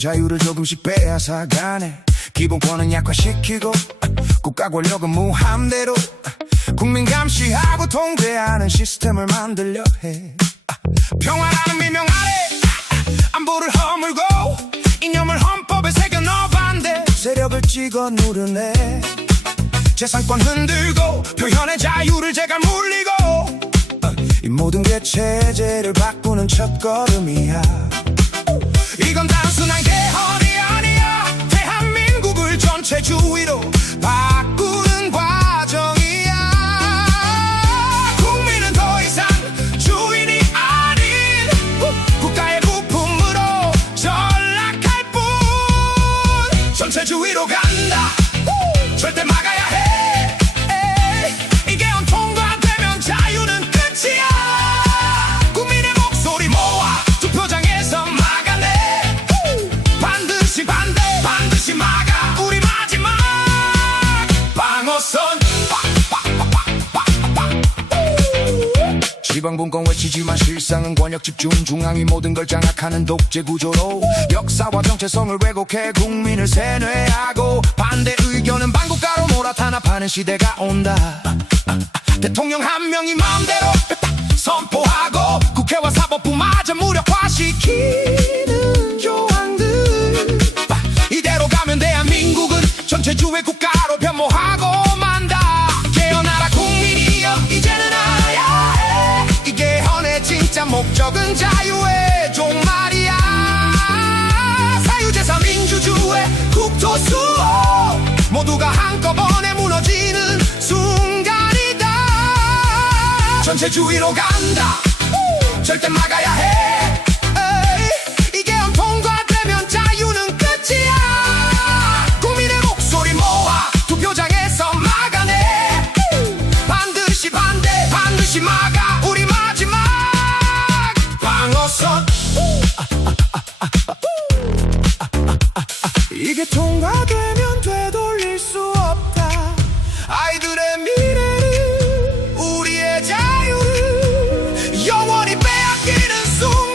자유를 조금씩 빼앗아가네. 기본권은 약화시키고 국가 권력은 무함대로 국민 감시하고 통제하는 시스템을 만들려 해. 평화라는 미명 아래 안보를 허물고 이념을 헌법에 새겨 넣어 반대 세력을 찍어 누르네. 재산권 흔들고 표현의 자유를 제갈 물리고 이 모든 게 체제를 바꾸는 첫걸음이야. 이건 단순한 개헌이 아니야. 대한민국을 전체주의로 바꾸는 과정이야. 국민은 더 이상 주인이 아닌 국가의 부품으로 전락할 뿐. 전체주의로 간다. 절대 막아야 해. 이 개헌 통과되면 자유는 끝이야. 국민의 목소리 모아 투표장에서 막아내. 반드시 반대 반드시 막아. 우리 마지막 방어선. 지방분권 외치지만 실상은 권력 집중. 중앙이 모든 걸 장악하는 독재 구조로 역사와 정체성을 왜곡해 국민을 세뇌하고 반대 의견은 반국가로 몰아탄압하는 시대가 온다. 대통령 한 명이 마음대로 선포하고 국회와 사법부마저 무력화시키는 조항들. 이대로 가면 대한민국은 전체주의 국가로 변모하고 만다. 깨어나라 국민이여 이제는 알아야 해. 이 개헌의 진짜 목적은 자유의 종말이야. 사유재산 민주주의 국토수호 모두가 한꺼번에 무너지는 순간이다. 전체주의로 간다. 절대 막아야 해. 이 개헌 통과되면 자유는 끝이야. 국민의 목소리 모아 투표장에서 막아내. 반드시 반대 반드시 막아. 우리 마지막 방어선. 이게 통과되면 되돌릴 수 없다. 아이들의 미래를 우리의 자유를 영원히 빼앗기는 순간.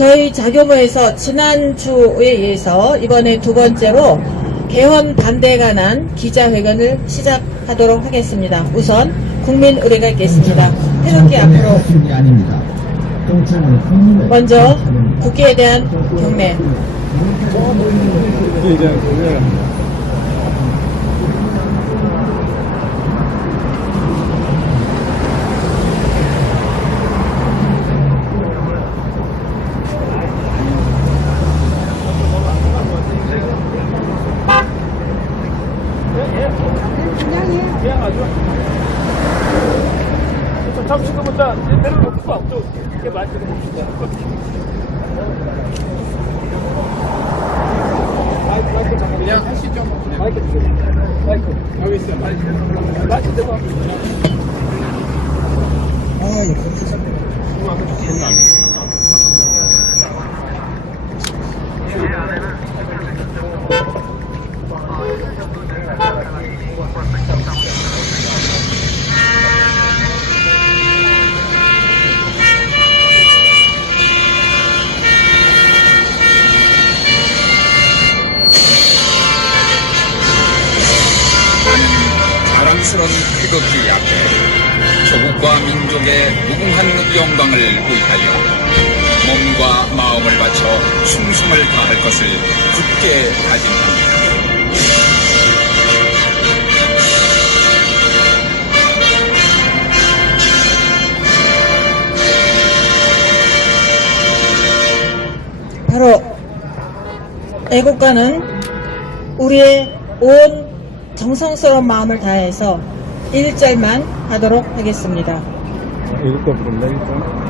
저희 자교부에서 지난주에 이어서 이번에 두 번째로 개헌 반대에 관한 기자회견을 시작하도록 하겠습니다. 우선 국민 의뢰가 있겠습니다. 태극기 앞으로. 먼저 국기에 대한 경례. 잠시 좀 이따 내려놓고 앞쪽 이렇게 마이크 봅시다. 마이크 잠깐 그냥 하시죠. 마이크 주세요. 마이크 여기 있어요. 마이크 대고 자랑스러운 태극기 앞에 조국과 민족의 무궁한 영광을 위하여 몸과 마음을 바쳐 충성을 다할 것을 굳게 다짐합니다. 바로 애국가는 우리의 온 정성스러운 마음을 다해서 1절만 하도록 하겠습니다. 이거 부른다 이거.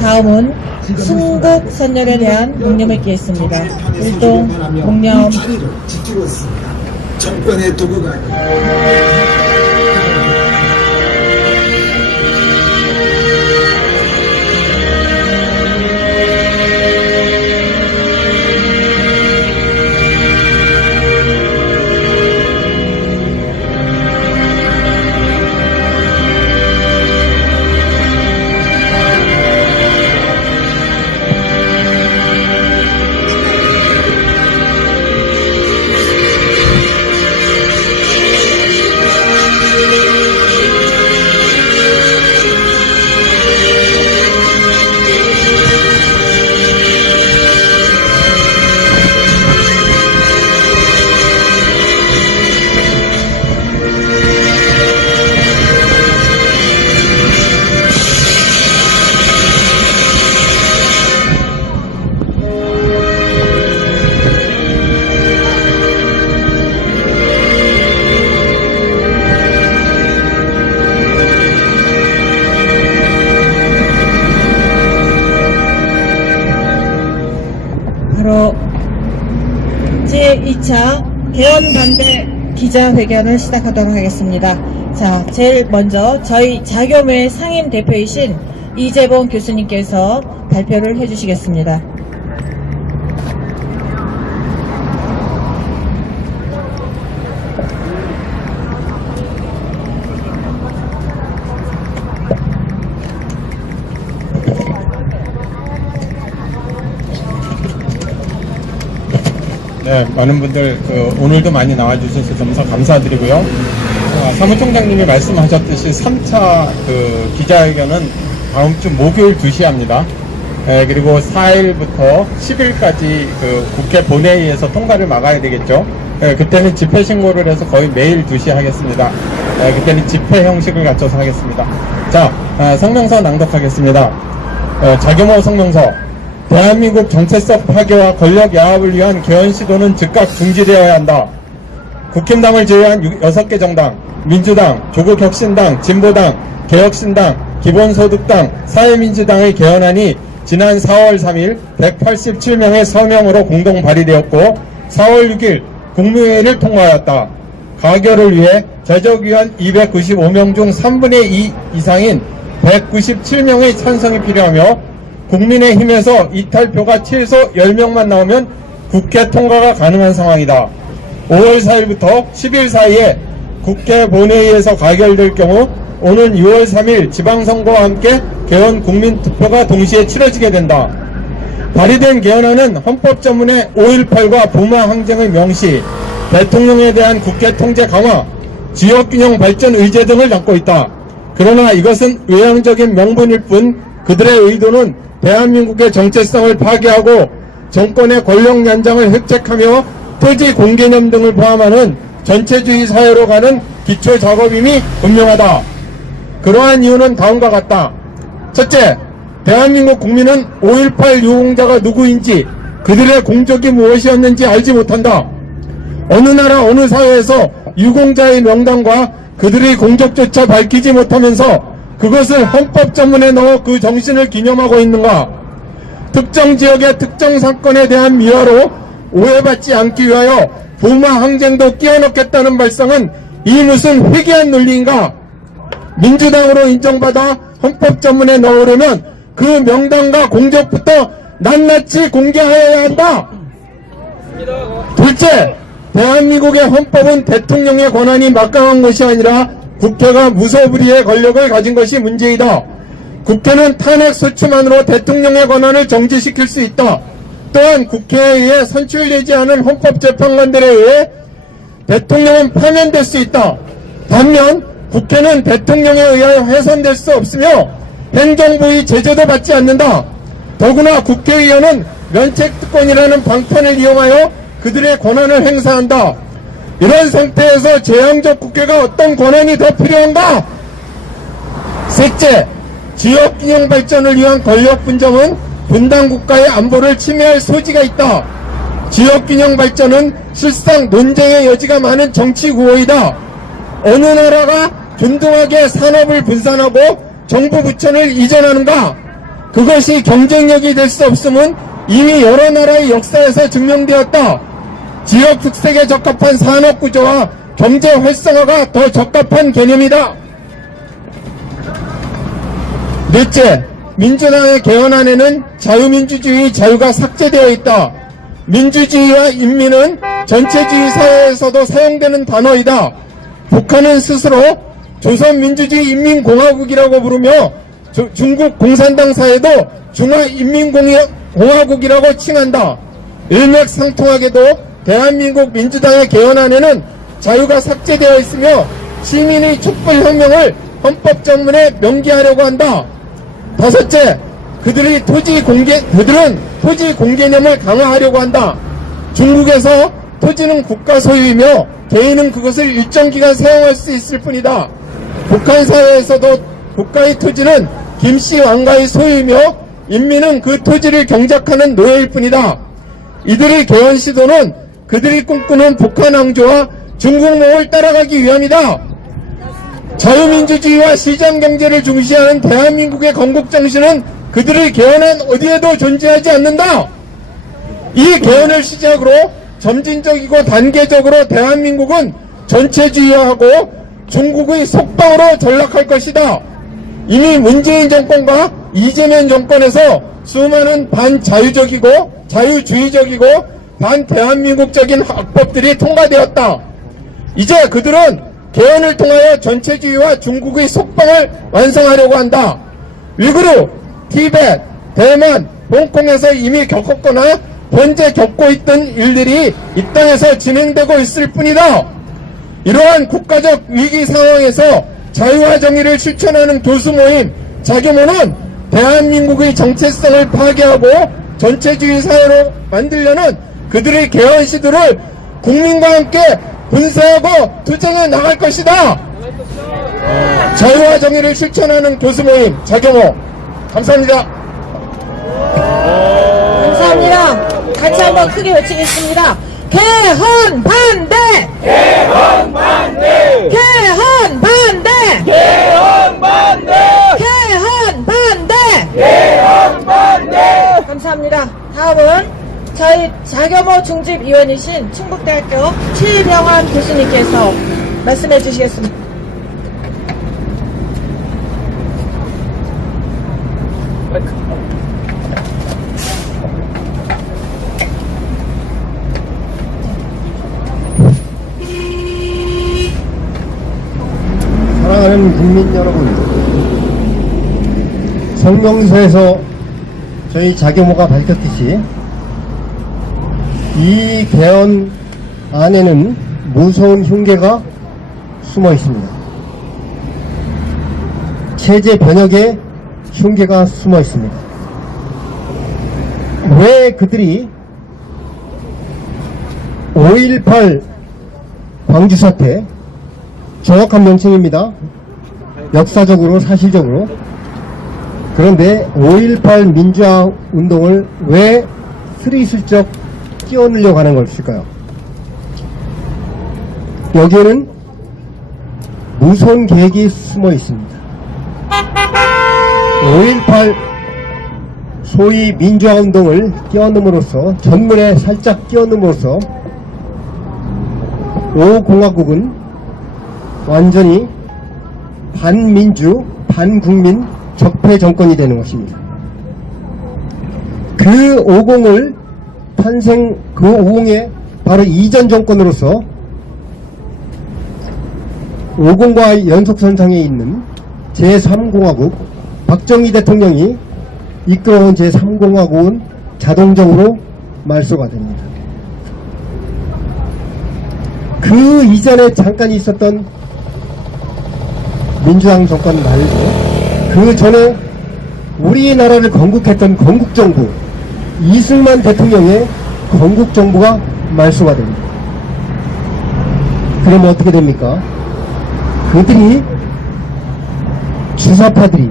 다음은 순국 선열에 대한 묵념을 읽겠습니다. 일동 묵념. 지키고 있습니다. 정권의 도구가 바로 제2차 개헌 반대 기자회견을 시작하도록 하겠습니다. 자, 제일 먼저 저희 자교무의 상임 대표이신 이재봉 교수님께서 발표를 해주시겠습니다. 네, 많은 분들 오늘도 많이 나와주셔서 너무 감사드리고요. 사무총장님이 말씀하셨듯이 3차 기자회견은 다음 주 목요일 2시에 합니다. 그리고 4일부터 10일까지 국회 본회의에서 통과를 막아야 되겠죠. 그때는 집회 신고를 해서 거의 매일 2시에 하겠습니다. 그때는 집회 형식을 갖춰서 하겠습니다. 자, 성명서 낭독하겠습니다. 자규모 성명서. 대한민국 정체성 파괴와 권력 야합을 위한 개헌 시도는 즉각 중지되어야 한다. 국힘당을 제외한 6개 정당, 민주당, 조국혁신당, 진보당, 개혁신당, 기본소득당, 사회민주당의 개헌안이 지난 4월 3일 187명의 서명으로 공동 발의되었고 4월 6일 국무회의를 통과하였다. 가결을 위해 제적위원 295명 중 3분의 2 이상인 197명의 찬성이 필요하며 국민의힘에서 이탈표가 최소 10명만 나오면 국회 통과가 가능한 상황이다. 5월 4일부터 10일 사이에 국회 본회의에서 가결될 경우 오는 6월 3일 지방선거와 함께 개헌 국민투표가 동시에 치러지게 된다. 발의된 개헌안은 헌법전문의 5.18과 부마 항쟁의 명시, 대통령에 대한 국회 통제 강화, 지역균형 발전 의제 등을 담고 있다. 그러나 이것은 외향적인 명분일 뿐 그들의 의도는 대한민국의 정체성을 파괴하고 정권의 권력 연장을 획책하며 토지 공개념 등을 포함하는 전체주의 사회로 가는 기초 작업임이 분명하다. 그러한 이유는 다음과 같다. 첫째, 대한민국 국민은 5.18 유공자가 누구인지 그들의 공적이 무엇이었는지 알지 못한다. 어느 나라 어느 사회에서 유공자의 명단과 그들의 공적조차 밝히지 못하면서 그것을 헌법 전문에 넣어 그 정신을 기념하고 있는가? 특정 지역의 특정 사건에 대한 미화로 오해받지 않기 위하여 부마 항쟁도 끼워넣겠다는 발상은 이 무슨 회개한 논리인가? 민주당으로 인정받아 헌법 전문에 넣으려면 그 명단과 공적부터 낱낱이 공개하여야 한다. 둘째, 대한민국의 헌법은 대통령의 권한이 막강한 것이 아니라 국회가 무소불위의 권력을 가진 것이 문제이다. 국회는 탄핵 소추만으로 대통령의 권한을 정지시킬 수 있다. 또한 국회에 의해 선출되지 않은 헌법재판관들에 의해 대통령은 파면될 수 있다. 반면 국회는 대통령에 의하여 훼손될 수 없으며 행정부의 제재도 받지 않는다. 더구나 국회의원은 면책특권이라는 방편을 이용하여 그들의 권한을 행사한다. 이런 상태에서 제왕적 국회가 어떤 권한이 더 필요한가? 셋째, 지역균형 발전을 위한 권력 분점은 분단 국가의 안보를 침해할 소지가 있다. 지역균형 발전은 실상 논쟁의 여지가 많은 정치 구호이다. 어느 나라가 균등하게 산업을 분산하고 정부 부처를 이전하는가? 그것이 경쟁력이 될 수 없음은 이미 여러 나라의 역사에서 증명되었다. 지역 특색에 적합한 산업구조와 경제 활성화가 더 적합한 개념이다. 넷째, 민주당의 개헌안에는 자유민주주의 자유가 삭제되어 있다. 민주주의와 인민은 전체주의 사회에서도 사용되는 단어이다. 북한은 스스로 조선민주주의 인민공화국이라고 부르며 중국 공산당 사회도 중화인민공화국이라고 칭한다. 일맥상통하게도 대한민국 민주당의 개헌안에는 자유가 삭제되어 있으며 시민의 촛불혁명을 헌법전문에 명기하려고 한다. 다섯째, 그들은 토지 공개념을 강화하려고 한다. 중국에서 토지는 국가 소유이며 개인은 그것을 일정 기간 사용할 수 있을 뿐이다. 북한 사회에서도 국가의 토지는 김씨 왕가의 소유이며 인민은 그 토지를 경작하는 노예일 뿐이다. 이들의 개헌 시도는 그들이 꿈꾸는 북한 왕조와 중국몽을 따라가기 위함이다. 자유민주주의와 시장경제를 중시하는 대한민국의 건국정신은 그들의 개헌안 어디에도 존재하지 않는다. 이 개헌을 시작으로 점진적이고 단계적으로 대한민국은 전체주의화하고 중국의 속방으로 전락할 것이다. 이미 문재인 정권과 이재명 정권에서 수많은 반자유적이고 자유주의적이고 반대한민국적인 합법들이 통과되었다. 이제 그들은 개헌을 통하여 전체주의와 중국의 속방을 완성하려고 한다. 위구르, 티베트, 대만, 홍콩에서 이미 겪었거나 현재 겪고 있던 일들이 이 땅에서 진행되고 있을 뿐이다. 이러한 국가적 위기 상황에서 자유와 정의를 실천하는 교수 모임 자교모는 대한민국의 정체성을 파괴하고 전체주의 사회로 만들려는 그들의 개헌 시도를 국민과 함께 분쇄하고 투쟁해 나갈 것이다. 자유와 정의를 실천하는 교수 모임 자교모, 감사합니다. 감사합니다. 같이 한번 크게 외치겠습니다. 개헌 반대! 개헌 반대! 개헌 반대! 개헌 반대! 개헌 반대! 개헌 반대! 감사합니다. 다음은 저희 자교모 중집위원이신 충북대학교 최병환 교수님께서 말씀해 주시겠습니다. 사랑하는 국민 여러분, 성명서에서 저희 자교모가 밝혔듯이 이 개헌 안에는 무서운 흉계가 숨어 있습니다. 체제 변혁의 흉계가 숨어 있습니다. 왜 그들이 5.18 광주 사태, 정확한 명칭입니다. 역사적으로 사실적으로. 그런데 5.18 민주화 운동을 왜 스리슬쩍 끼워넣으려고 하는 것일까요? 여기에는 무서운 계획이 숨어 있습니다. 5.18 소위 민주화 운동을 끼워넣음으로써, 전문에 살짝 끼워넣음으로써 5공화국은 완전히 반민주, 반국민 적폐 정권이 되는 것입니다. 그 5공을 그 5공의 바로 이전 정권으로서 5공과 연속선상에 있는 제3공화국, 박정희 대통령이 이끌어온 제3공화국은 자동적으로 말소가 됩니다. 그 이전에 잠깐 있었던 민주당 정권 말고 그 전에 우리나라를 건국했던 건국정부, 이승만 대통령의 건국정부가 말소가 됩니다. 그러면 어떻게 됩니까? 그들이, 주사파들이,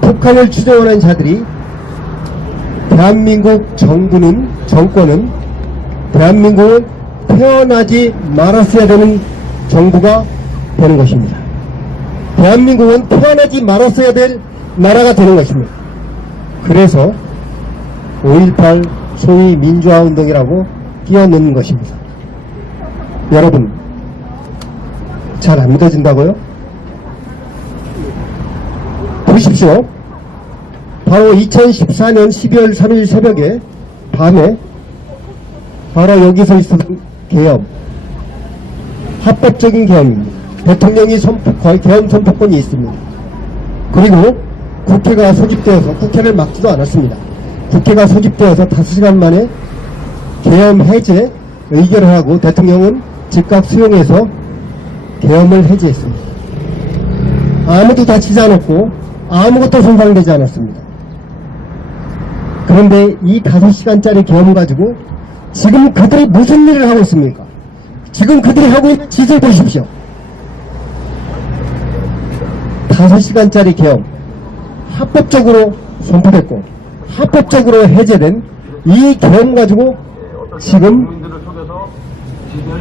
북한을 추종하는 자들이 대한민국 정권은 대한민국은 태어나지 말았어야 되는 정부가 되는 것입니다. 대한민국은 태어나지 말았어야 될 나라가 되는 것입니다. 그래서 5.18 소위 민주화운동이라고 끼워넣는 것입니다. 여러분, 잘 안 믿어진다고요? 보십시오. 바로 2014년 12월 3일 새벽에, 밤에 바로 여기서 있었던 개헌, 합법적인 개헌입니다. 대통령이 개헌 선포권이 있습니다. 그리고 국회가 소집되어서, 국회를 막지도 않았습니다. 국회가 소집되어서 5시간 만에 계엄 해제 의결을 하고 대통령은 즉각 수용해서 계엄을 해제했습니다. 아무도 다치지 않았고 아무것도 손상되지 않았습니다. 그런데 이 5시간짜리 계엄을 가지고 지금 그들이 무슨 일을 하고 있습니까? 지금 그들이 하고 있는 짓을 보십시오. 5시간짜리 계엄, 합법적으로 선포됐고 합법적으로 해제된 이 계엄 가지고 지금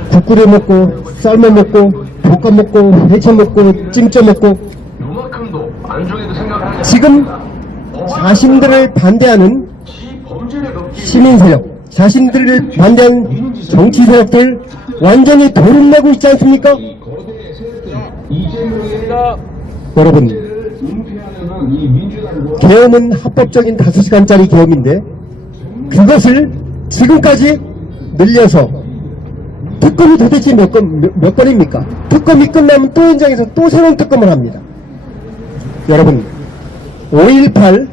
국 끓여 먹고, 삶아 먹고, 볶아 먹고, 데쳐 먹고, 찜쪄 먹고, 지금 자신들을 반대하는 시민 세력, 자신들을 반대하는 정치 세력들 완전히 도둑내고 있지 않습니까? 여러분, 계엄은 합법적인 5시간짜리 계엄인데 그것을 지금까지 늘려서, 특검이 도대체 몇 건입니까? 특검이 끝나면 또 현장에서 또 새로운 특검을 합니다. 여러분, 5.18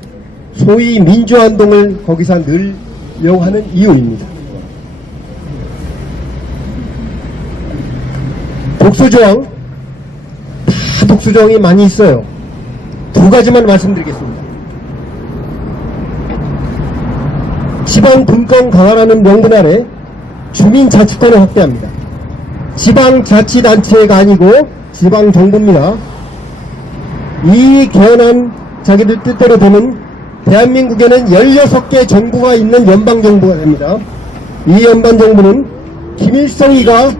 소위 민주화운동을 거기서 늘 요구하는 이유입니다. 독소조항, 다 독소조항이 많이 있어요. 두 가지만 말씀드리겠습니다. 지방 분권 강화라는 명분 아래 주민자치권을 확대합니다. 지방자치단체가 아니고 지방정부입니다. 이 개헌안 자기들 뜻대로 되면 대한민국에는 16개 정부가 있는 연방정부가 됩니다. 이 연방정부는 김일성이가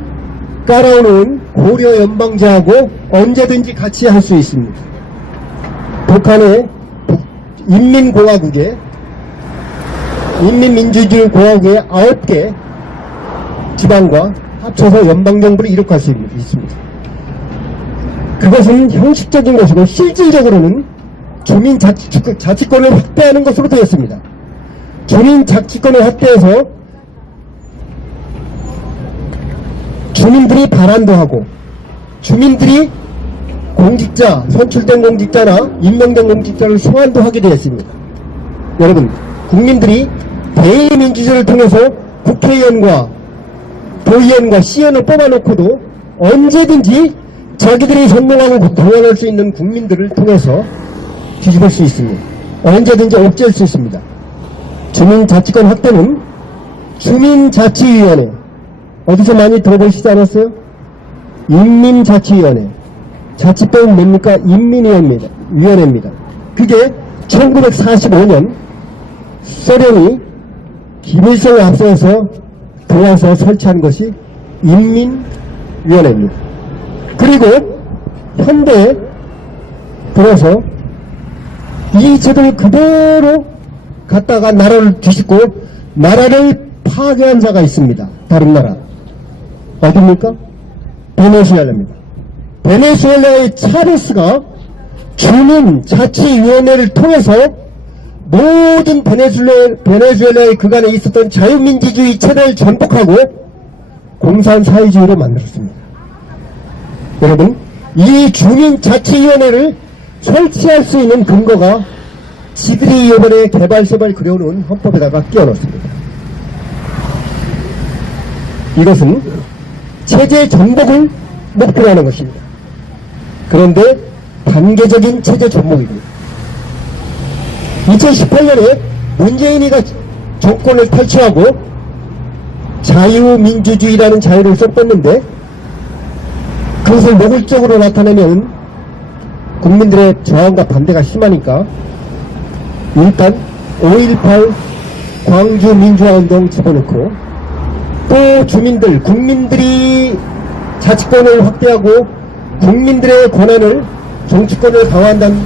깔아오는 고려 연방제하고 언제든지 같이 할 수 있습니다. 북한의 인민공화국의 인민민주주의 공화국의 9개 지방과 합쳐서 연방정부를 이룩할 수 있습니다. 그것은 형식적인 것이고 실질적으로는 주민자치권을 확대하는 것으로 되었습니다. 주민자치권을 확대해서 주민들이 발안도 하고 주민들이 공직자, 선출된 공직자나 임명된 공직자를 소환도 하게 되었습니다. 여러분, 국민들이 대의민주주의를 통해서 국회의원과 도의원과 시의원을 뽑아놓고도 언제든지 자기들이 선명하고 동원할 수 있는 국민들을 통해서 뒤집을 수 있습니다. 언제든지 옥죄할 수 있습니다. 주민자치권 확대는 주민자치위원회, 어디서 많이 들어보시지 않았어요? 인민자치위원회. 자치 빼면 뭡니까? 인민위원회입니다. 그게 1945년 소련이 김일성을 앞서서 들어와서 설치한 것이 인민위원회입니다. 그리고 현대에 들어서 이 제도를 그대로 갖다가 나라를 뒤집고 나라를 파괴한 자가 있습니다. 다른 나라. 어디입니까? 베네수엘라입니다. 베네수엘라의 차베스가 주민자치위원회를 통해서 모든 베네수엘라의 그간에 있었던 자유민주주의 체제를 전복하고 공산사회주의로 만들었습니다. 여러분, 이 주민자치위원회를 설치할 수 있는 근거가 지들이 이번에 개발세발 그려놓은 헌법에다가 끼워넣습니다. 이것은 체제 전복을 목표로 하는 것입니다. 그런데 단계적인 체제 전복입니다. 2018년에 문재인이가 정권을 탈취하고 자유민주주의라는 자유를 쏟았는데 그것을 노골적으로 나타내면 국민들의 저항과 반대가 심하니까 일단 5.18 광주 민주화운동 집어넣고 또 주민들, 국민들이 자치권을 확대하고 국민들의 권한을 정치권을 강화한다는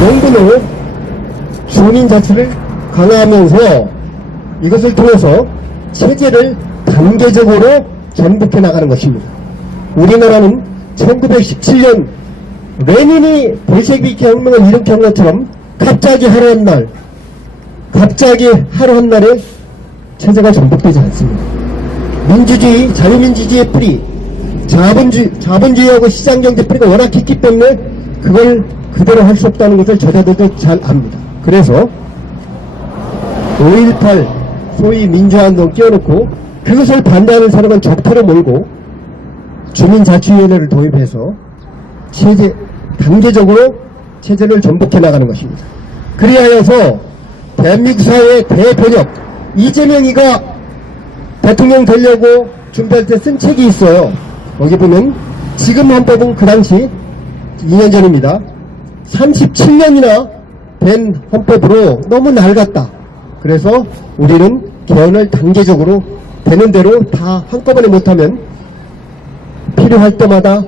명분으로 주민자치를 강화하면서 이것을 통해서 체제를 단계적으로 전복해 나가는 것입니다. 우리나라는 1917년 레닌이 볼셰비키 혁명을 일으킨 것처럼 갑자기 하루 한날에 체제가 전복되지 않습니다. 민주주의, 자유민주주의의 뿌리, 자본주의하고 시장경제 뿌리가 워낙 깊기 때문에 그걸 그대로 할 수 없다는 것을 저자들도 잘 압니다. 그래서 5.18 소위 민주화운동 끼워놓고 그것을 반대하는 사람은 적폐로 몰고 주민자치위원회를 도입해서 단계적으로 체제를 전복해 나가는 것입니다. 그리하여서 대한민국 사회의 대변혁, 이재명이가 대통령 되려고 준비할 때 쓴 책이 있어요. 거기 보면 지금 헌법은 그 당시 2년 전입니다. 37년이나 된 헌법으로 너무 낡았다. 그래서 우리는 개헌을 단계적으로 되는 대로 다 한꺼번에 못하면 필요할 때마다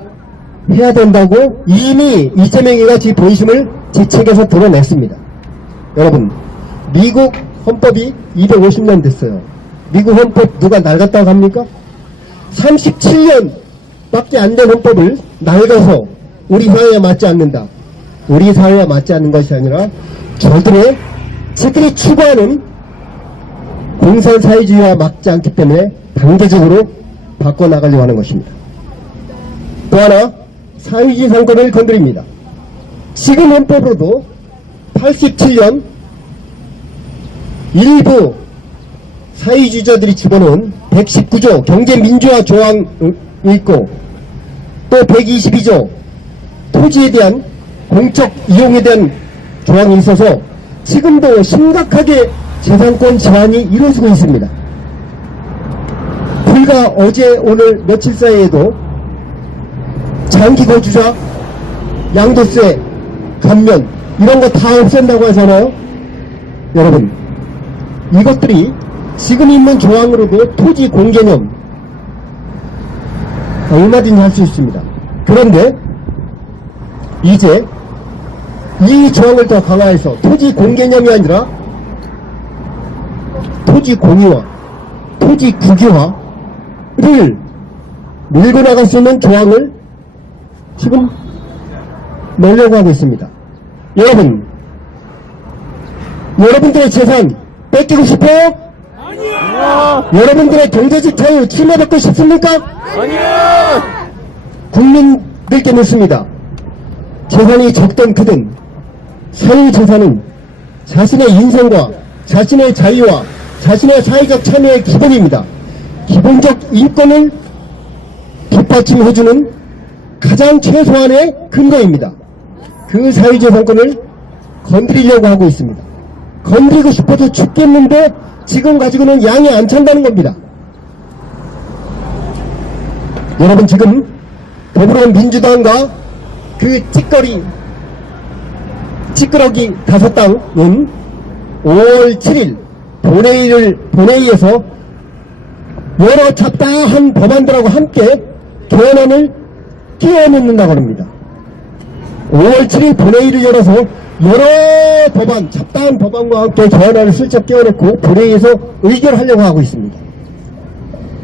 해야 된다고 이미 이재명이가 지 본심을 제 책에서 드러냈습니다. 여러분, 미국 헌법이 250년 됐어요. 미국 헌법 누가 낡았다고 합니까? 37년밖에 안 된 헌법을 낡아서 우리 사회에 맞지 않는다. 우리 사회와 맞지 않는 것이 아니라 저들이 추구하는 공산사회주의와 맞지 않기 때문에 단계적으로 바꿔나가려고 하는 것입니다. 또 하나, 사회주의 상권을 건드립니다. 지금 헌법으로도 87년 일부 사회주의자들이 집어넣은 119조 경제민주화 조항이 있고 또 122조 토지에 대한 공적 이용에 대한 조항이 있어서 지금도 심각하게 재산권 제한이 이루어지고 있습니다. 불과 어제 오늘 며칠 사이에도 장기 거주자 양도세 감면 이런 거 다 없앤다고 하잖아요. 여러분, 이것들이 지금 있는 조항으로도 토지 공개념 얼마든지 할 수 있습니다. 그런데 이제 이 조항을 더 강화해서 토지 공개념이 아니라 토지 공유화, 토지 국유화를 밀고 나갈 수 있는 조항을 지금 넣으려고 하고 있습니다. 여러분, 여러분들의 재산 뺏기고 싶어요? 아니요! 여러분들의 경제적 자유 침해받고 싶습니까? 아니요! 국민들께 묻습니다. 재산이 적든 크든 사유재산은 자신의 인생과 자신의 자유와 자신의 사회적 참여의 기본입니다. 기본적 인권을 뒷받침해주는 가장 최소한의 근거입니다. 그 사유재산권을 건드리려고 하고 있습니다. 건드리고 싶어서 죽겠는데 지금 가지고는 양이 안 찬다는 겁니다. 여러분, 지금 더불어민주당과 그 찌끄러기 다섯 당은 5월 7일 본회의에서 여러 잡다한 법안들하고 함께 개헌안을 끼워넣는다고 합니다. 5월 7일 본회의를 열어서 여러 법안, 잡다한 법안과 함께 개헌안을 슬쩍 끼워넣고 본회의에서 의결하려고 하고 있습니다.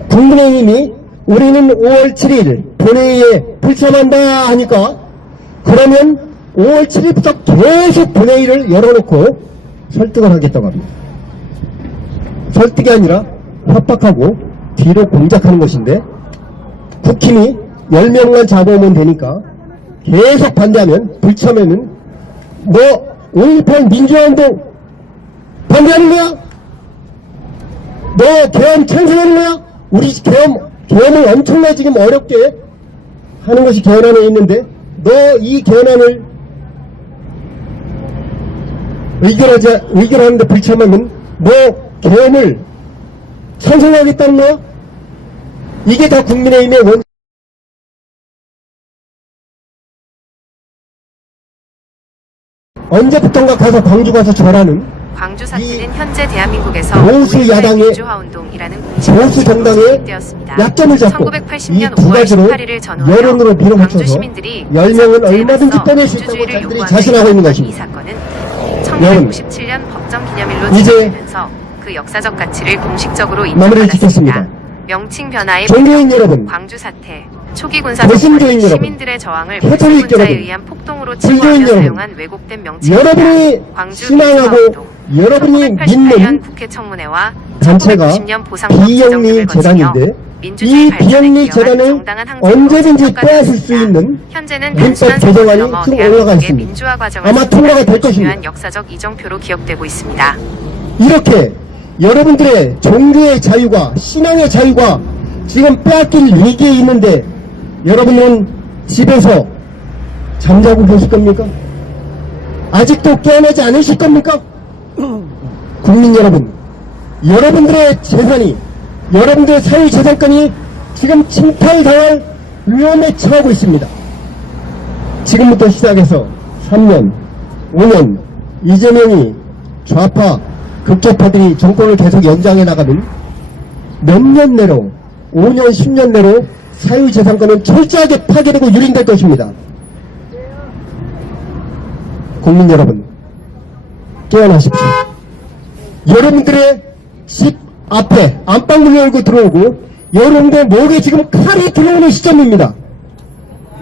국민의힘이 우리는 5월 7일 본회의에 불참한다 하니까 그러면 5월 7일부터 계속 본회의를 열어놓고 설득을 하겠다고 합니다. 설득이 아니라 협박하고 뒤로 공작하는 것인데 국힘이 10명만 잡아오면 되니까 계속 반대하면 불참하면 너 5.18 민주화운동 반대하는 거야? 너 계엄 찬성하는 거야? 우리 계엄을 엄청나게 지금 어렵게 하는 것이 개헌안에 있는데 너 이 개헌안을 의결하는데 불참하면 너 계엄을 찬성하겠다는 거야? 이게 다 국민의힘의 언제부턴가 가서 광주 가서 절하는 광주 사태는 현재 대한민국에서 보수 야당의 민주화운동이라는 보수 정당의 약점을 잡고 이 두 가지로 여론으로 밀어붙여서 10명은 얼마든지 빼낼 수 있다고 자기들이 자신하고 있는 것입니다. 이 사건은 1997년 법정 기념일로 이제 지정되면서 그 역사적 가치를 공식적으로 마무리를 인정받았습니다. 짓겠습니다. 명칭 변화의 종교인 여러분, 광주 사태, 초기 군사 개신교인 정권이 여러분, 시민들의 저항을 캐톨릭 군사에 여러분, 의한 폭동으로 불교인 치부하며 여러분, 사용한 왜곡된 명칭입니다. 여러분이 광주 신앙하고 민주화운동, 여러분이 1988년 믿는 국회 청문회와 단체가 1990년 보상법 비영리 제정을 거치며 재단인데 민주주의 이 발전에 비영리 기여한 재단을 정당한 항쟁으로 언제든지 평가되었습니다. 빼앗을 수 있는 현재는 민법 단순한 개정안이 선거를 넘어 지금 올라가 대한민국의 있습니다. 민주화 과정을 아마 통과가 될 선택하는 것입니다. 중요한 역사적 이정표로 기억되고 있습니다. 이렇게 여러분들의 종교의 자유가 신앙의 자유가 지금 빼앗길 위기에 있는데 여러분은 집에서 잠자고 계실 겁니까? 아직도 깨어나지 않으실 겁니까? 국민 여러분, 여러분들의 재산이, 여러분들의 사유재산권이 지금 침탈당할 위험에 처하고 있습니다. 지금부터 시작해서 3년, 5년 이재명이 좌파, 극좌파들이 정권을 계속 연장해 나가면 몇 년 내로, 5년, 10년 내로 사유재산권은 철저하게 파괴되고 유린될 것입니다. 국민 여러분, 깨어나십시오. 여러분들의 집 앞에 안방문을 열고 들어오고 여러분들의 목에 지금 칼이 들어오는 시점입니다.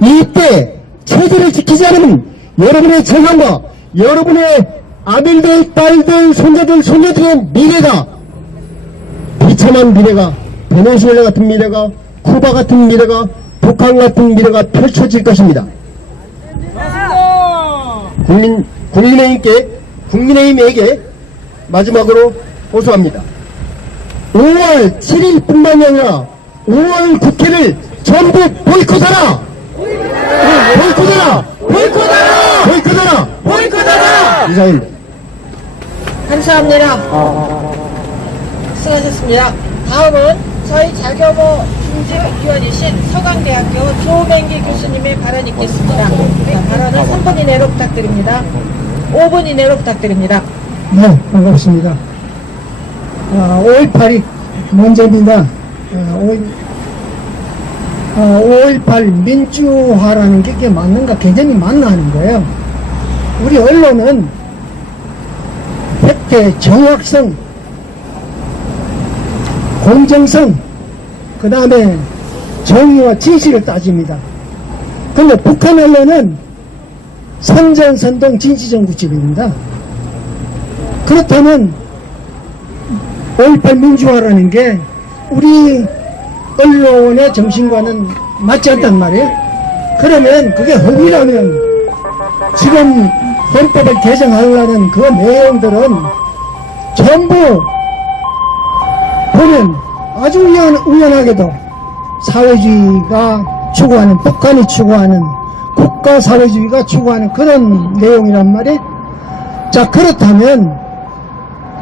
이때 체제를 지키지 않으면 여러분의 재산과 여러분의 아들들, 딸들, 손자들, 손녀들의 미래가 비참한 미래가 베네수엘라 같은 미래가 쿠바 같은 미래가 북한 같은 미래가 펼쳐질 것입니다. 국민의힘에게 마지막으로 호소합니다. 5월 7일뿐만이 아니라 5월 국회를 전부 보이콧하라! 보이콧하라! 보이콧하라! 보이콧하라! 보이콧하라! 이상입니다. 감사합니다. 수고하셨습니다. 다음은 저희 자교보 중재위원이신 서강대학교 조맹기 교수님의 발언이 있겠습니다. 자, 발언은 3분 이내로 부탁드립니다. 5분 이내로 부탁드립니다. 네, 반갑습니다. 5.18이 문제입니다. 5.18 민주화라는 게 이게 맞는가, 개념이 맞나 하는 거예요. 우리 언론은 팩트의 정확성, 공정성, 그 다음에 정의와 진실을 따집니다. 근데 북한 언론은 선전선동 진시정부집입니다. 그렇다면 5.18 민주화라는 게 우리 언론의 정신과는 맞지 않단 말이에요. 그러면 그게 허위라면 지금 헌법을 개정하려는 그 내용들은 전부 보면 아주 우연하게도 사회주의가 추구하는, 북한이 추구하는 국가 사회주의가 추구하는 그런 내용이란 말이에요. 자, 그렇다면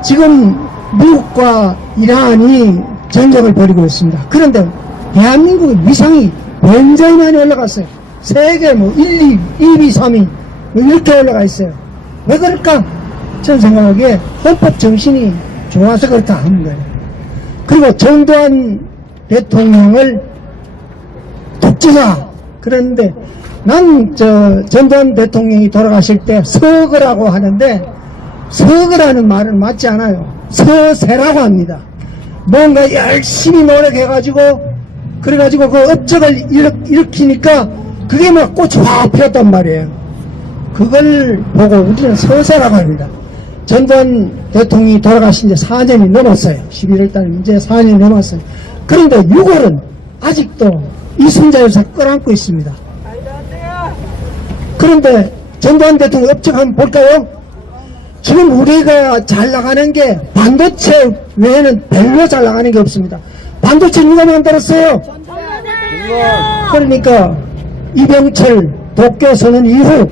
지금 미국과 이란이 전쟁을 벌이고 있습니다. 그런데 대한민국의 위상이 굉장히 많이 올라갔어요. 세계 1, 2, 3위 이렇게 올라가 있어요. 왜 그럴까? 저는 생각하기에 헌법 정신이 좋아서 그렇다 하는 거예요. 그리고 전두환 대통령을 독재자 그랬는데 난 전두환 대통령이 돌아가실 때 서거라고 하는데 서거라는 말은 맞지 않아요. 서세라고 합니다. 뭔가 열심히 노력해가지고 그래가지고 그 업적을 일으키니까 그게 막 꽃이 확 피었단 말이에요. 그걸 보고 우리는 서세라고 합니다. 전두환 대통령이 돌아가신 지 4년이 넘었어요. 11월달 이제 4년이 넘었어요. 그런데 6월은 아직도 이순자 여사 끌어안고 있습니다. 그런데 전두환 대통령 업적 한번 볼까요? 지금 우리가 잘 나가는 게 반도체 외에는 별로 잘 나가는 게 없습니다. 반도체 누가 만들었어요? 그러니까 이병철 도쿄 선언 이후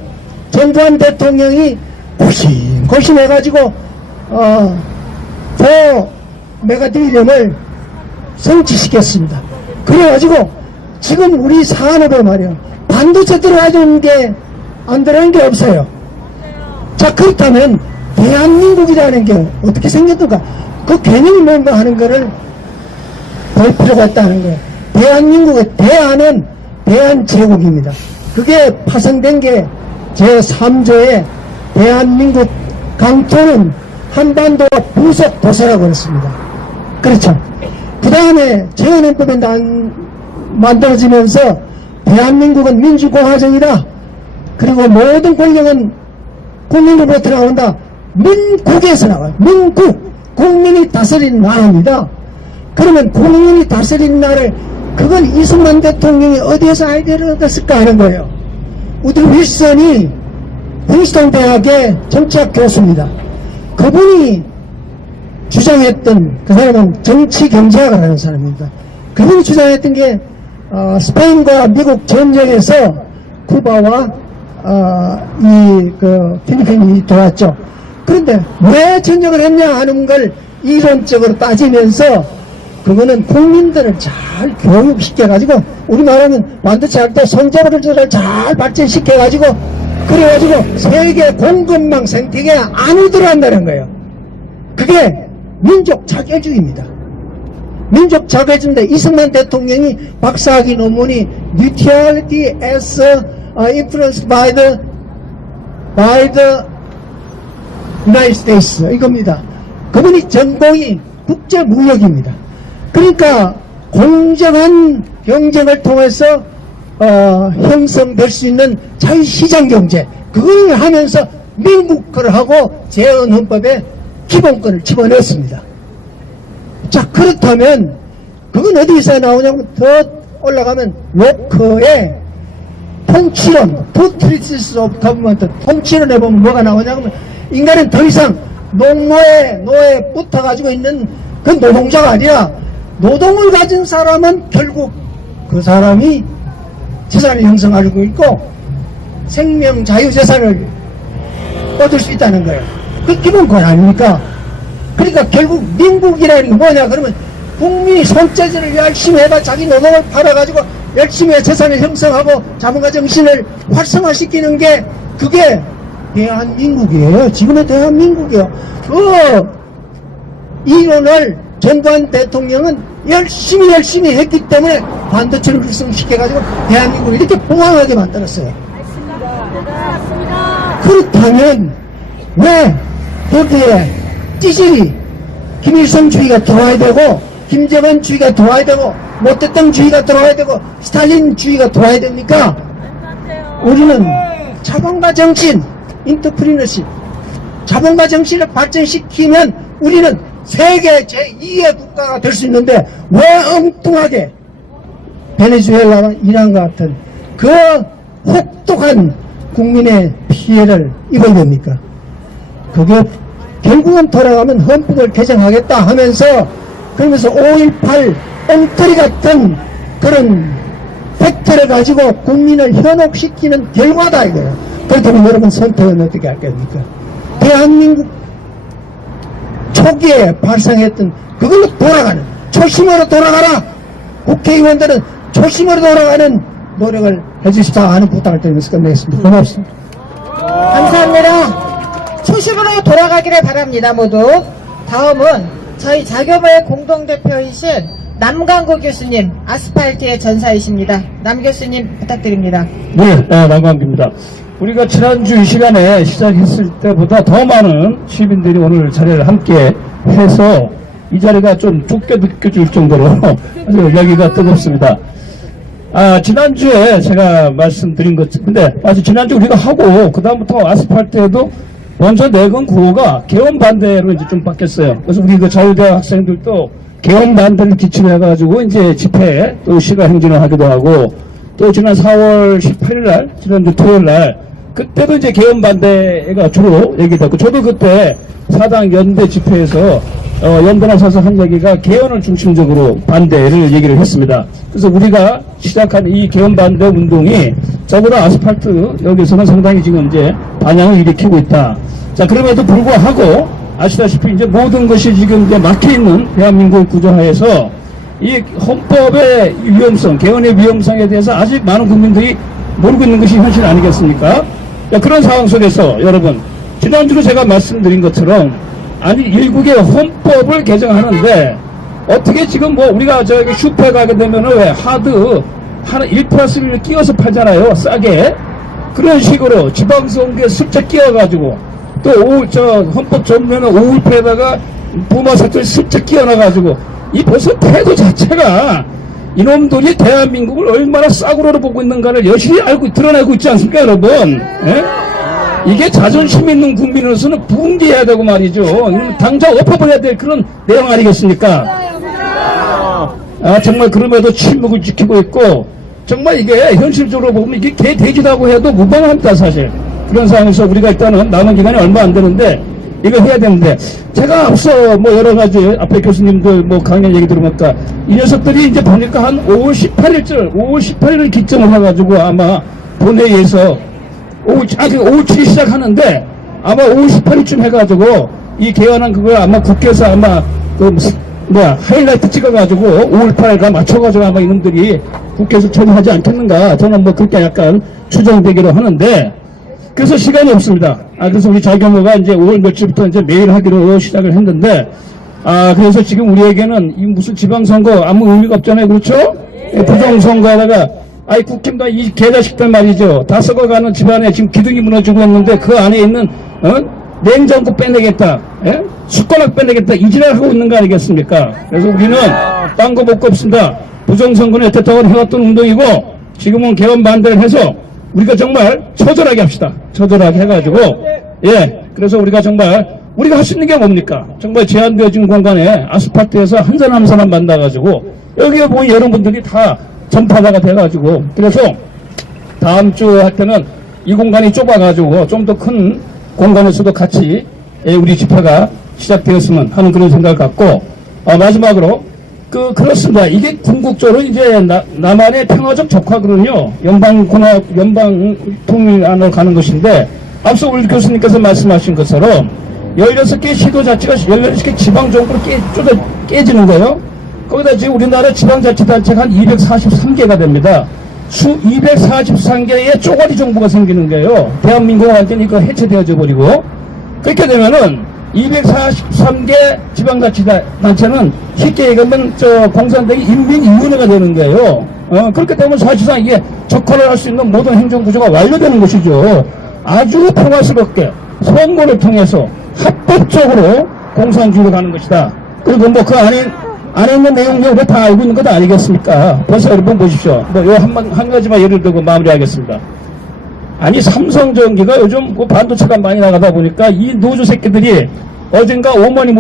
전두환 대통령이 고심해가지고 메가데이럼을 성취시켰습니다. 그래가지고 지금 우리 산업에 말이야 반도체 들어가는 게 안 들어가는 게 없어요. 자, 그렇다면 대한민국이라는 게 어떻게 생겼는가? 그 개념이 뭔가 하는 거를 볼 필요가 있다는 거예요. 대한민국의 대안은 대한제국입니다. 그게 파생된 게 제3조에 대한민국 강토는 한반도와 부속 도서라고 했습니다. 그렇죠. 그 다음에 재헌헌법이 만들어지면서 대한민국은 민주공화정이다. 그리고 모든 권력은 국민으로부터 나온다. 민국에서 나와요. 민국. 국민이 다스리는 나라입니다. 그러면 국민이 다스리는 나라를 그건 이승만 대통령이 어디에서 아이디어를 얻었을까 하는 거예요. 우드로 윌슨이 프린스턴 대학의 정치학 교수입니다. 그분이 주장했던 그 사람은 정치 경제학을 하는 사람입니다. 그분이 주장했던 게 스페인과 미국 전쟁에서 쿠바와 필리핀이 들어왔죠. 그런데 왜 전쟁을 했냐 하는 걸 이론적으로 따지면서 그거는 국민들을 잘 교육시켜가지고 우리나라는 반도체 할 때 선제물을 잘 발전시켜가지고 그래가지고 세계 공급망 생태계에 안을 들어간다는 거예요. 그게 민족 자결주의입니다. 민족 자결주의인데 이승만 대통령이 박사학위 논문이 Neutrality as Influenced by the United States 이겁니다. 그분이 전공이 국제무역입니다. 그러니까 공정한 경쟁을 통해서 형성될 수 있는 자유시장 경제 그걸 하면서 민국화를 하고 재헌헌법에 기본권을 집어넣었습니다. 자, 그렇다면 그건 어디서 나오냐면 더 올라가면 로커의 통치론, Two Treatises of Government 통치론에 보면 뭐가 나오냐면 인간은 더 이상 노에 붙어가지고 있는 그 노동자가 아니라 노동을 가진 사람은 결국 그 사람이 재산을 형성하고 있고 생명 자유재산을 얻을 수 있다는 거예요. 그 기본권 아닙니까? 그러니까 결국 민국이라는 게 뭐냐 그러면 국민이 손재주를 열심히 해가 자기 노동을 팔아가지고 열심히 재산을 형성하고 자본가 정신을 활성화시키는 게 그게 대한민국이에요. 지금의 대한민국이에요. 그 이론을 전두환 대통령은 열심히 했기 때문에 반도체를 활성시켜가지고 대한민국을 이렇게 봉황하게 만들었어요. 그렇다면 왜 거기에 찌질이 김일성주의가 들어와야 되고 김정은주의가 들어와야 되고 모태땅주의가 들어와야 되고 스탈린주의가 들어와야 됩니까? 우리는 자본가 정신, 인터프리너십, 자본가 정신을 발전시키면 우리는 세계 제2의 국가가 될 수 있는데 왜 엉뚱하게 베네수엘라와 이란과 같은 그 혹독한 국민의 피해를 입어야 됩니까? 그게 결국은 돌아가면 헌법을 개정하겠다 하면서 그러면서 5.18 엉터리 같은 그런 팩트를 가지고 국민을 현혹시키는 결과다 이거예요. 그렇다면 여러분 선택은 어떻게 할 겁니까? 대한민국 초기에 발생했던 그걸로 돌아가는 초심으로 돌아가라. 국회의원들은 초심으로 돌아가는 노력을 해주시다 하는 부탁을 드리면서 끝내겠습니다. 고맙습니다. 감사합니다. 초심으로 돌아가기를 바랍니다. 모두. 다음은 저희 자교부의 공동대표이신 남광구 교수님, 아스팔트의 전사이십니다. 남 교수님 부탁드립니다. 네, 남광구입니다. 우리가 지난주 이 시간에 시작했을 때보다 더 많은 시민들이 오늘 자리를 함께 해서 이 자리가 좀 좁게 느껴질 정도로 아주 열기가 뜨겁습니다. 지난주에 제가 말씀드린 것, 근데 아주 지난주 우리가 하고, 그다음부터 아스팔트에도 먼저 내건 구호가 개헌 반대로 이제 좀 바뀌었어요. 그래서 우리 그 자유대학 학생들도 개헌 반대를 기치로 해가지고 이제 집회 또 시가 행진을 하기도 하고, 또 지난 4월 18일 날, 지난주 토요일 날, 그때도 이제 개헌 반대가 주로 얘기됐고, 저도 그때 사당 연대 집회에서 연대나 서서 한 얘기가 개헌을 중심적으로 반대를 얘기를 했습니다. 그래서 우리가 시작한 이 개헌 반대 운동이 적어도 아스팔트 여기서는 상당히 지금 이제 반향을 일으키고 있다. 자, 그럼에도 불구하고 아시다시피 이제 모든 것이 지금 이제 막혀있는 대한민국 구조하에서 이 헌법의 위험성, 개헌의 위험성에 대해서 아직 많은 국민들이 모르고 있는 것이 현실 아니겠습니까? 자, 그런 상황 속에서 여러분, 지난주로 제가 말씀드린 것처럼 아니 일국의 헌법을 개정하는데 어떻게 지금 뭐 우리가 저기 슈퍼에 가게 되면은 왜 하드 하나 1+1을 끼워서 팔잖아요, 싸게. 그런 식으로 지방선거에 슬쩍 끼워가지고 또 헌법 전면에 5.18에다가 부마 사건을 슬쩍 끼워놔가지고 이 벌써 태도 자체가 이놈들이 대한민국을 얼마나 싸구려로 보고 있는가를 여실히 드러내고 있지 않습니까, 여러분? 예? 이게 자존심 있는 국민으로서는 붕괴해야 되고 말이죠. 당장 엎어버려야 될 그런 내용 아니겠습니까? 정말 그럼에도 침묵을 지키고 있고, 정말 이게 현실적으로 보면 이게 개돼지라고 해도 무방합니다, 사실. 그런 상황에서 우리가 일단은 남은 기간이 얼마 안 되는데, 이거 해야 되는데, 제가 앞서 뭐 여러 가지 앞에 교수님들 뭐 강연 얘기 들어보니까, 이 녀석들이 이제 보니까 한 5월 18일을 기점으로 해가지고 아마 본회의에서 5월 7일 시작하는데 아마 5월 18일쯤 해가지고 이 개헌안 그걸 아마 국회에서 아마 하이라이트 찍어가지고 5월 8일과 맞춰가지고 아마 이놈들이 국회에서 처리하지 않겠는가, 저는 뭐 그렇게 약간 추정되기로 하는데, 그래서 시간이 없습니다. 그래서 우리 자교모가 이제 5월 며칠부터 이제 매일 하기로 시작을 했는데, 그래서 지금 우리에게는 이 무슨 지방선거 아무 의미가 없잖아요, 그렇죠? 부정선거하다가 국힘과 이 개자식들 말이죠. 다 썩어가는 집안에 지금 기둥이 무너지고 있는데 그 안에 있는 냉장고 빼내겠다, 숟가락 빼내겠다, 이 지랄 하고 있는 거 아니겠습니까? 그래서 우리는 딴 거 볼 거 없습니다. 부정선거는 여태껏 해왔던 운동이고 지금은 개헌 반대를 해서 우리가 정말 처절하게 합시다. 처절하게 해가지고 그래서 우리가 정말 우리가 할 수 있는 게 뭡니까? 정말 제한되어진 공간에 아스팔트에서 한 사람 만나가지고 여기에 보면 여러분들이 다 전파자가 돼가지고, 그래서 다음 주 할 때는 이 공간이 좁아가지고 좀 더 큰 공간에서도 같이 우리 집회가 시작되었으면 하는 그런 생각을 갖고, 마지막으로, 그렇습니다. 이게 궁극적으로 이제 남한의 평화적 적화거든요. 연방 통일안으로 가는 것인데, 앞서 우리 교수님께서 말씀하신 것처럼 16개 시도자치가 16개 지방정부로 깨지는 거예요. 거기다 지금 우리나라 지방자치단체가 한 243개가 됩니다. 243개의 쪼가리 정부가 생기는 거예요. 대한민국은 완전히 해체되어져 버리고, 그렇게 되면은 243개 지방자치단체는 쉽게 얘기하면 공산당이 인민위원회가 되는 거예요. 그렇게 되면 사실상 이게 적화를 할 수 있는 모든 행정구조가 완료되는 것이죠. 아주 평화스럽게 선거를 통해서 합법적으로 공산주의로 가는 것이다. 그리고 뭐 그 안에 있는 내용을 우리가 다 알고 있는 것 아니겠습니까? 벌써 여러분 보십시오. 한 가지만 예를 들고 마무리하겠습니다. 아니, 삼성전기가 요즘 반도체가 많이 나가다 보니까 이 노조 새끼들이 어젠가 5만이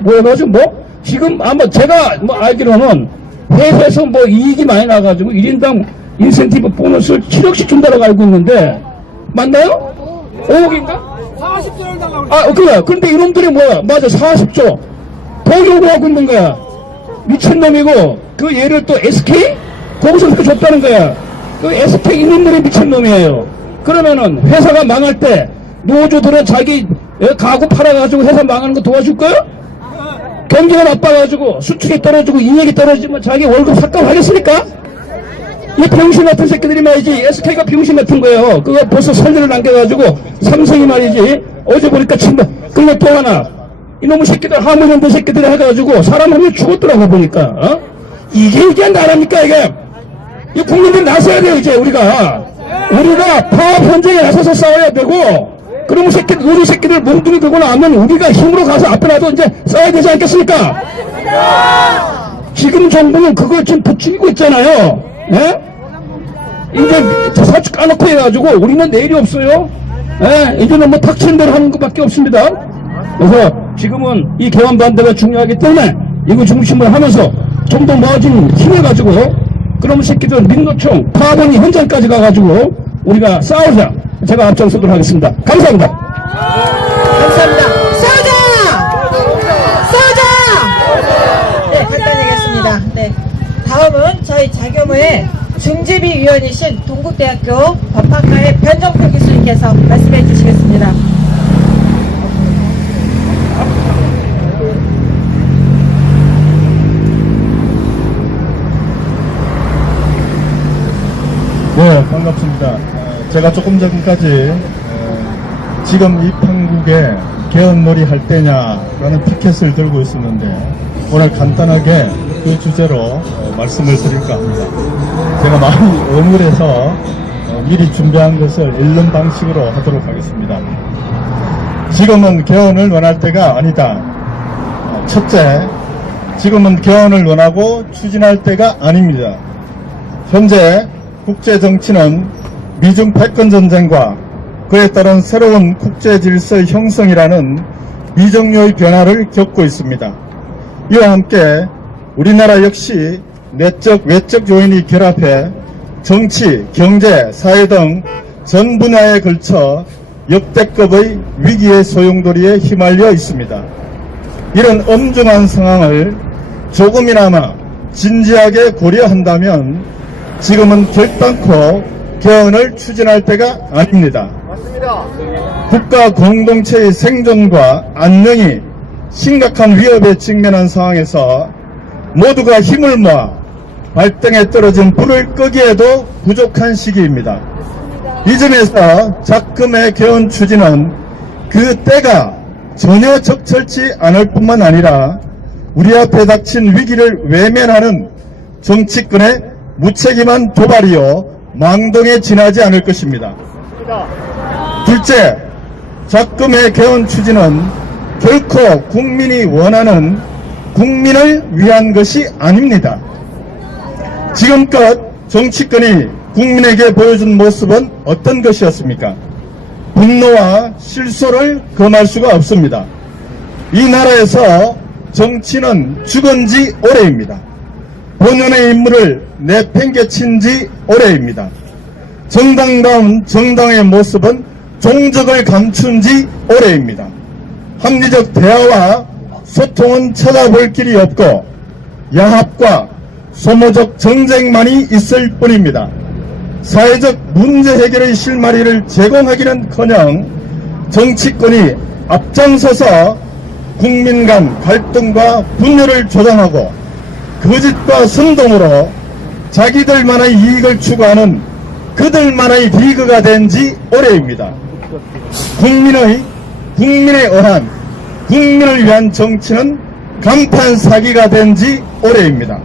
모여가지고 지금 아마 제가 알기로는 회사에서 이익이 많이 나가지고 1인당 인센티브 보너스를 7억씩 준다고 알고 있는데, 맞나요? 5억인가? 40조를 달라고 그래. 그런데 이놈들이 맞아, 40조. 더 요구하고 있는 거야. 미친놈이고, 그 얘를 또 SK? 거기서 그렇게 줬다는 거야. 그 SK 이놈들이 미친놈이에요. 그러면은 회사가 망할 때 노조들은 자기 가구 팔아가지고 회사 망하는 거 도와줄 거야? 경기가 나빠가지고 수출이 떨어지고 인력이 떨어지면 자기 월급 삭감하겠습니까? 이 병신 같은 새끼들이 말이지. SK가 병신 같은 거예요. 그거 벌써 선례를 남겨가지고 삼성이 말이지. 어제 보니까 그리고 또 하나, 이놈의 새끼들, 하물현대 새끼들이 해가지고 사람 한 명 죽었더라고 보니까. 이게 나랍니까 이게? 이 국민들 나서야 돼요. 이제 우리가 파업 현장에 나서서 싸워야 되고, 그러면 노조 새끼들 몽둥이 들고 나오면 우리가 힘으로 가서 앞에라도 이제 싸워야 되지 않겠습니까? 지금 정부는 그걸 지금 부추기고 있잖아요. 예? 이제 사축 까놓고 해가지고 우리는 내일이 없어요. 예? 이제는 닥치는 대로 하는 것밖에 없습니다. 그래서 지금은 이 개헌 반대가 중요하기 때문에 이거 중심으로 하면서 좀 더 모아진 힘을 가지고, 그러면 새끼들 민노총 파업원이 현장까지 가가지고 우리가 싸우자. 제가 앞장서도록 하겠습니다. 감사합니다. 감사합니다. 싸우자! 네, 간단히 하겠습니다. 네. 다음은 저희 자교무의 중재비 위원이신 동국대학교 법학과의 변정표 교수님께서 말씀해 주시겠습니다. 네, 반갑습니다. 제가 조금 전까지 지금 이 판국에 개헌놀이 할 때냐라는 피켓을 들고 있었는데, 오늘 간단하게 그 주제로 말씀을 드릴까 합니다. 제가 많이 억울해서 미리 준비한 것을 읽는 방식으로 하도록 하겠습니다. 지금은 개헌을 원할 때가 아니다. 첫째, 지금은 개헌을 원하고 추진할 때가 아닙니다. 현재 국제정치는 미중 패권전쟁과 그에 따른 새로운 국제질서 형성이라는 미정료의 변화를 겪고 있습니다. 이와 함께 우리나라 역시 내적 외적 요인이 결합해 정치, 경제, 사회 등 전 분야에 걸쳐 역대급의 위기의 소용돌이에 휘말려 있습니다. 이런 엄중한 상황을 조금이나마 진지하게 고려한다면 지금은 결단코 개헌을 추진할 때가 아닙니다. 맞습니다. 국가 공동체의 생존과 안녕이 심각한 위협에 직면한 상황에서 모두가 힘을 모아 발등에 떨어진 불을 끄기에도 부족한 시기입니다. 이 점에서 작금의 개헌 추진은 그 때가 전혀 적절치 않을 뿐만 아니라 우리 앞에 닥친 위기를 외면하는 정치권의 무책임한 도발이요 망동에 지나지 않을 것입니다. 둘째, 작금의 개헌 추진은 결코 국민이 원하는 국민을 위한 것이 아닙니다. 지금껏 정치권이 국민에게 보여준 모습은 어떤 것이었습니까? 분노와 실소를 금할 수가 없습니다. 이 나라에서 정치는 죽은 지 오래입니다. 본연의 임무를 내팽개친 지 오래입니다. 정당다운 정당의 모습은 종적을 감춘 지 오래입니다. 합리적 대화와 소통은 찾아볼 길이 없고 야합과 소모적 정쟁만이 있을 뿐입니다. 사회적 문제 해결의 실마리를 제공하기는커녕 정치권이 앞장서서 국민 간 갈등과 분열을 조장하고 거짓과 선동으로 자기들만의 이익을 추구하는 그들만의 리그가 된 지 오래입니다. 국민의 의한 국민을 위한 정치는 간판 사기가 된 지 오래입니다.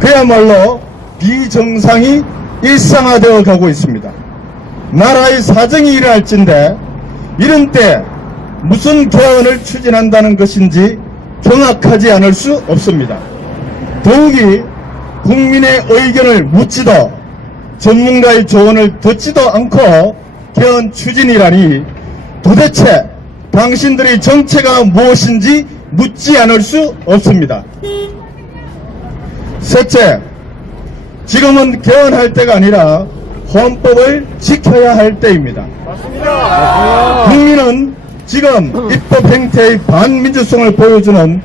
그야말로 비정상이 일상화되어 가고 있습니다. 나라의 사정이 일어날진데 이런 때 무슨 개헌을 추진한다는 것인지 경악하지 않을 수 없습니다. 더욱이 국민의 의견을 묻지도 전문가의 조언을 듣지도 않고 개헌 추진이라니 도대체 당신들의 정체가 무엇인지 묻지 않을 수 없습니다. 셋째, 지금은 개헌할 때가 아니라 헌법을 지켜야 할 때입니다. 국민은 지금 입법 행태의 반민주성을 보여주는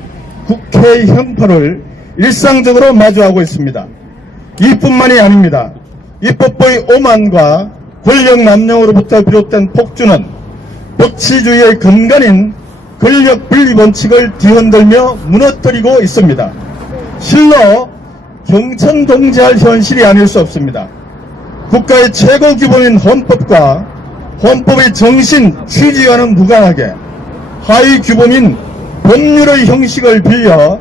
국회의 형편을 일상적으로 마주하고 있습니다. 이뿐만이 아닙니다. 입법부의 오만과 권력 남용으로부터 비롯된 폭주는 법치주의의 근간인 권력 분리 원칙을 뒤흔들며 무너뜨리고 있습니다. 실로 경천동지할 현실이 아닐 수 없습니다. 국가의 최고 기본인 헌법과 헌법의 정신, 취지와는 무관하게 하위 규범인 법률의 형식을 빌려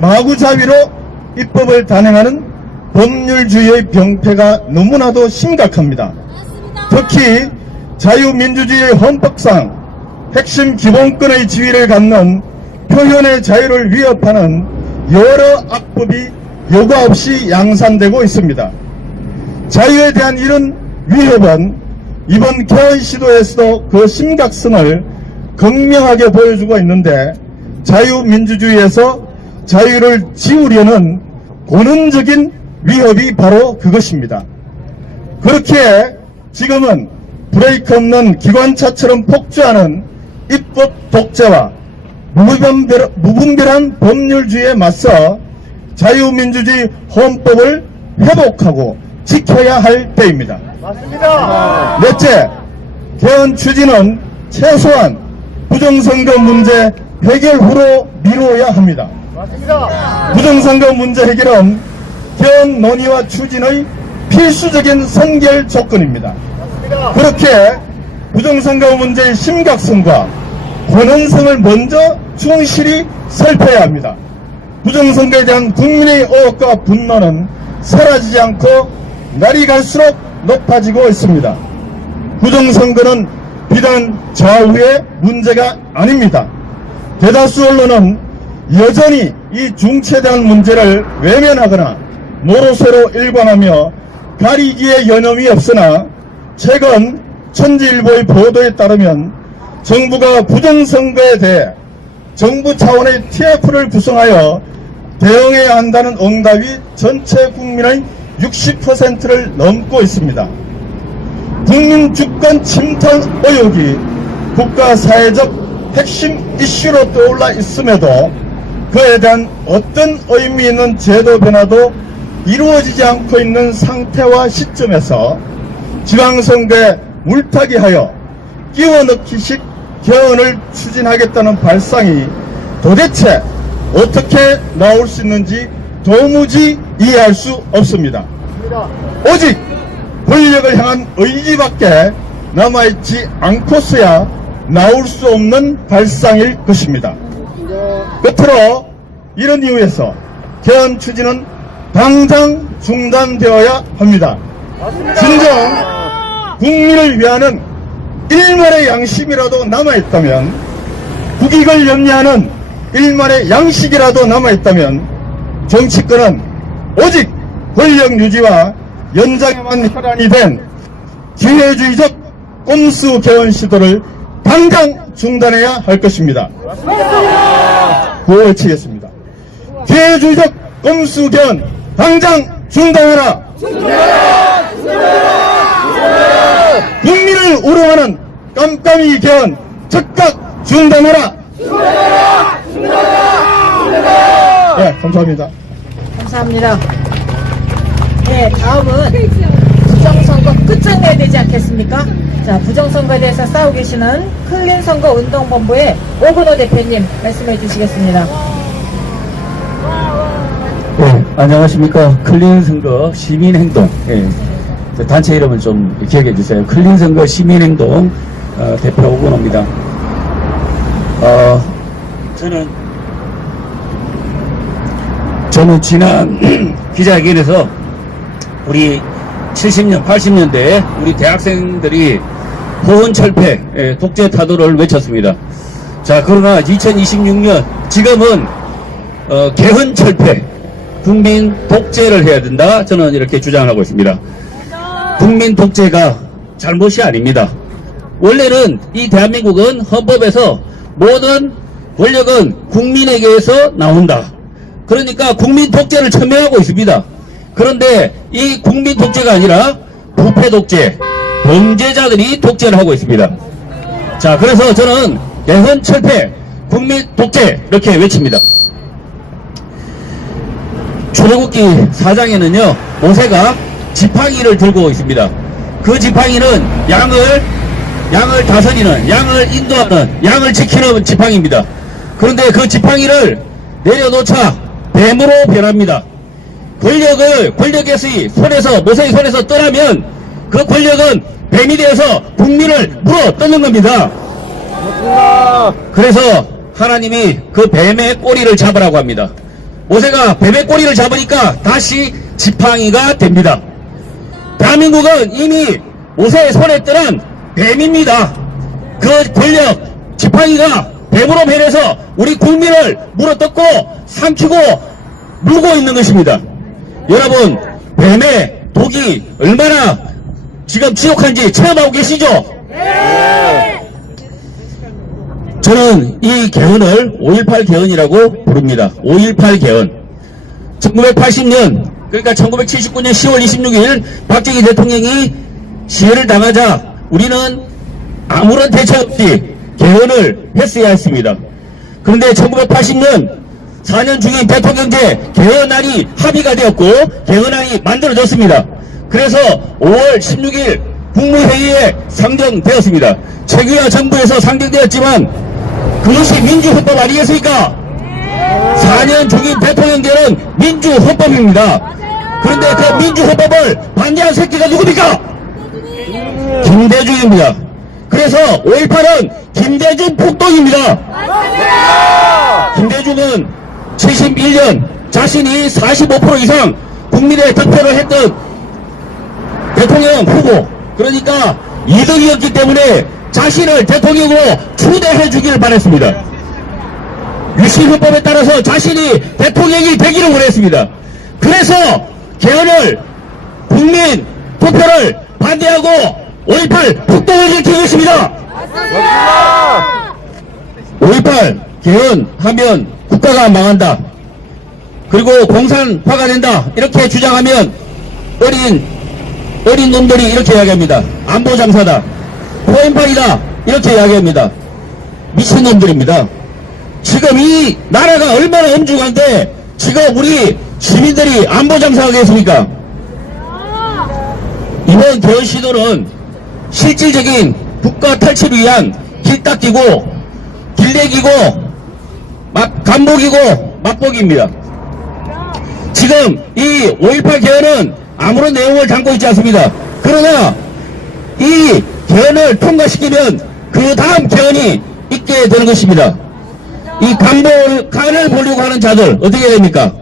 마구잡이로 입법을 단행하는 법률주의의 병폐가 너무나도 심각합니다. 특히 자유민주주의의 헌법상 핵심 기본권의 지위를 갖는 표현의 자유를 위협하는 여러 악법이 여과 없이 양산되고 있습니다. 자유에 대한 이런 위협은 이번 개헌 시도에서도 그 심각성을 극명하게 보여주고 있는데 자유민주주의에서 자유를 지우려는 고능적인 위협이 바로 그것입니다. 그렇게 지금은 브레이크 없는 기관차처럼 폭주하는 입법 독재와 무분별한 법률주의에 맞서 자유민주주의 헌법을 회복하고 지켜야 할 때입니다. 맞습니다. 넷째, 개헌 추진은 최소한 부정선거 문제 해결 후로 미루어야 합니다. 맞습니다. 부정선거 문제 해결은 개헌 논의와 추진의 필수적인 선결 조건입니다. 맞습니다. 그렇게 부정선거 문제의 심각성과 권한성을 먼저 충실히 살펴야 합니다. 부정선거에 대한 국민의 의혹과 분노는 사라지지 않고 날이 갈수록 높아지고 있습니다. 부정선거는 비단 좌우의 문제가 아닙니다. 대다수 언론은 여전히 이 중체대한 문제를 외면하거나 모로세로 일관하며 가리기에 여념이 없으나 최근 천지일보의 보도에 따르면 정부가 부정선거에 대해 정부 차원의 TF를 구성하여 대응해야 한다는 응답이 전체 국민의 60%를 넘고 있습니다. 국민 주권 침탈 의혹이 국가 사회적 핵심 이슈로 떠올라 있음에도 그에 대한 어떤 의미 있는 제도 변화도 이루어지지 않고 있는 상태와 시점에서 지방선거에 물타기하여 끼워넣기식 개헌을 추진하겠다는 발상이 도대체 어떻게 나올 수 있는지 도무지 이해할 수 없습니다. 오직 권력을 향한 의지밖에 남아있지 않고서야 나올 수 없는 발상일 것입니다. 끝으로 이런 이유에서 개헌 추진은 당장 중단되어야 합니다. 진정 국민을 위하는 일말의 양심이라도 남아있다면, 국익을 염려하는 일말의 양식이라도 남아있다면 정치권은 오직 권력 유지와 연장에만 혈안이 된 기회주의적 꼼수 개헌 시도를 당장 중단해야 할 것입니다. 구호 외치겠습니다. 기회주의적 꼼수 개헌 당장 중단해라! 국민을 우롱하는 깜깜이 개헌 즉각 중단하라! 네, 감사합니다. 감사합니다. 네, 다음은 부정선거 끝장내야 되지 않겠습니까? 자, 부정선거에 대해서 싸우고 계시는 클린선거운동본부의 오근호 대표님 말씀해 주시겠습니다. 네, 안녕하십니까. 클린선거 시민행동. 예, 저 단체 이름은 좀 기억해 주세요. 클린선거 시민행동 대표 오근호입니다. 저는 지난 기자회견에서 우리 70년, 80년대에 우리 대학생들이 호언철폐, 독재 타도를 외쳤습니다. 자, 그러나 2026년, 지금은, 개헌철폐, 국민 독재를 해야 된다. 저는 이렇게 주장을 하고 있습니다. 국민 독재가 잘못이 아닙니다. 원래는 이 대한민국은 헌법에서 모든 권력은 국민에게서 나온다. 그러니까 국민 독재를 첨예하고 있습니다. 그런데 이 국민 독재가 아니라 부패 독재, 범죄자들이 독재를 하고 있습니다. 자, 그래서 저는 개헌 철폐, 국민 독재 이렇게 외칩니다. 출애굽기 4장에는요 모세가 지팡이를 들고 있습니다. 그 지팡이는 양을 다스리는, 양을 인도하는, 양을 지키는 지팡이입니다. 그런데 그 지팡이를 내려놓자 뱀으로 변합니다. 권력에서 모세의 손에서 떠나면 그 권력은 뱀이 되어서 국민을 물어 뜯는 겁니다. 그래서 하나님이 그 뱀의 꼬리를 잡으라고 합니다. 모세가 뱀의 꼬리를 잡으니까 다시 지팡이가 됩니다. 대한민국은 이미 모세의 손에 떠난 뱀입니다. 그 권력 지팡이가 뱀으로 변해서 우리 국민을 물어뜯고 삼키고 물고 있는 것입니다. 여러분, 뱀의 독이 얼마나 지금 지독한지 체험하고 계시죠? 네. 저는 이 개헌을 5.18 개헌이라고 부릅니다. 5.18 개헌. 1980년, 그러니까 1979년 10월 26일 박정희 대통령이 시해를 당하자 우리는 아무런 대책 없이 개헌을 했어야 했습니다. 그런데 1980년 4년 중인 대통령제 개헌안이 합의가 되었고 개헌안이 만들어졌습니다. 그래서 5월 16일 국무회의에 상정되었습니다. 최규하 정부에서 상정되었지만 그것이 민주헌법 아니겠습니까? 4년 중인 대통령제는 민주헌법입니다. 그런데 그 민주헌법을 반대한 새끼가 누굽니까? 김대중입니다. 그래서 5.18은 김대중 폭동입니다. 김대중은 71년 자신이 45% 이상 국민의 득표를 했던 대통령 후보, 그러니까 2등이었기 때문에 자신을 대통령으로 추대해 주기를 바랬습니다. 유신헌법에 따라서 자신이 대통령이 되기를 원했습니다. 그래서 개헌을 국민 투표를 반대하고 5.18 폭동을 일으킨 것입니다. 5.18 개헌하면 국가가 망한다. 그리고 공산화가 된다. 이렇게 주장하면 어린 놈들이 이렇게 이야기합니다. 안보장사다. 포엠팔이다. 이렇게 이야기합니다. 미친놈들입니다. 지금 이 나라가 얼마나 엄중한데 지금 우리 시민들이 안보장사하겠습니까? 이번 개헌 시도는 실질적인 국가 탈취를 위한 길 닦이고 길내기고 간목이고 맛보기입니다. 지금 이 5.18 개헌은 아무런 내용을 담고 있지 않습니다. 그러나 이 개헌을 통과시키면 그 다음 개헌이 있게 되는 것입니다. 이 간을 보려고 하는 자들 어떻게 됩니까?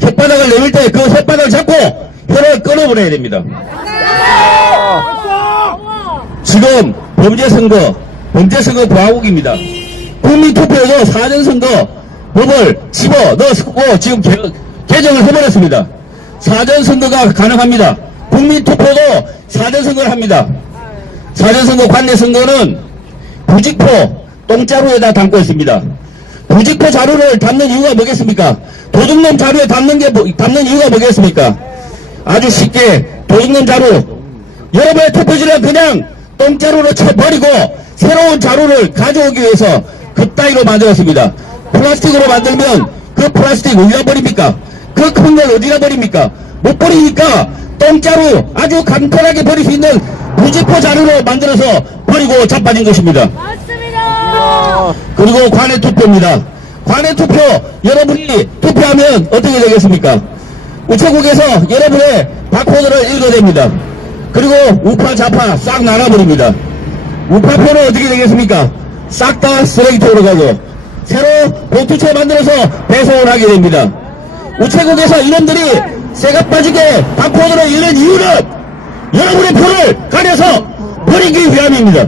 혓바닥을 내밀 때 그 혓바닥을 잡고 혀를 끊어버려야 됩니다. 지금 범죄선거 보화국입니다. 국민투표에서 사전선거 법을 집어넣고 지금 개정을 해버렸습니다. 사전선거가 가능합니다. 국민투표도 사전선거를 합니다. 사전선거 관내선거는 부직포 똥자루에다 담고 있습니다. 부직포 자루를 담는 이유가 뭐겠습니까? 도둑놈 자루에 담는 이유가 뭐겠습니까? 아주 쉽게 도둑놈 자루, 여러분의 투표지를 그냥 똥자루로 쳐버리고 새로운 자료를 가져오기 위해서 그따위로 만들었습니다. 플라스틱으로 만들면 그 플라스틱 어디다 버립니까? 그 큰 걸 어디다 버립니까? 못 버리니까 똥자루 아주 간편하게 버릴 수 있는 무지포 자루로 만들어서 버리고 자빠진 것입니다. 맞습니다. 그리고 관외 투표입니다. 관외 투표 여러분이 투표하면 어떻게 되겠습니까? 우체국에서 여러분의 바코드를 읽어댑니다. 그리고 우파 좌파 싹 나눠버립니다. 우파표는 어떻게 되겠습니까? 싹 다 쓰레기통으로 가고 새로 봉투채 만들어서 배송을 하게 됩니다. 우체국에서 이놈들이 새가 빠지게 바코드를 읽는 이유는 여러분의 표를 가려서 버리기 위함입니다.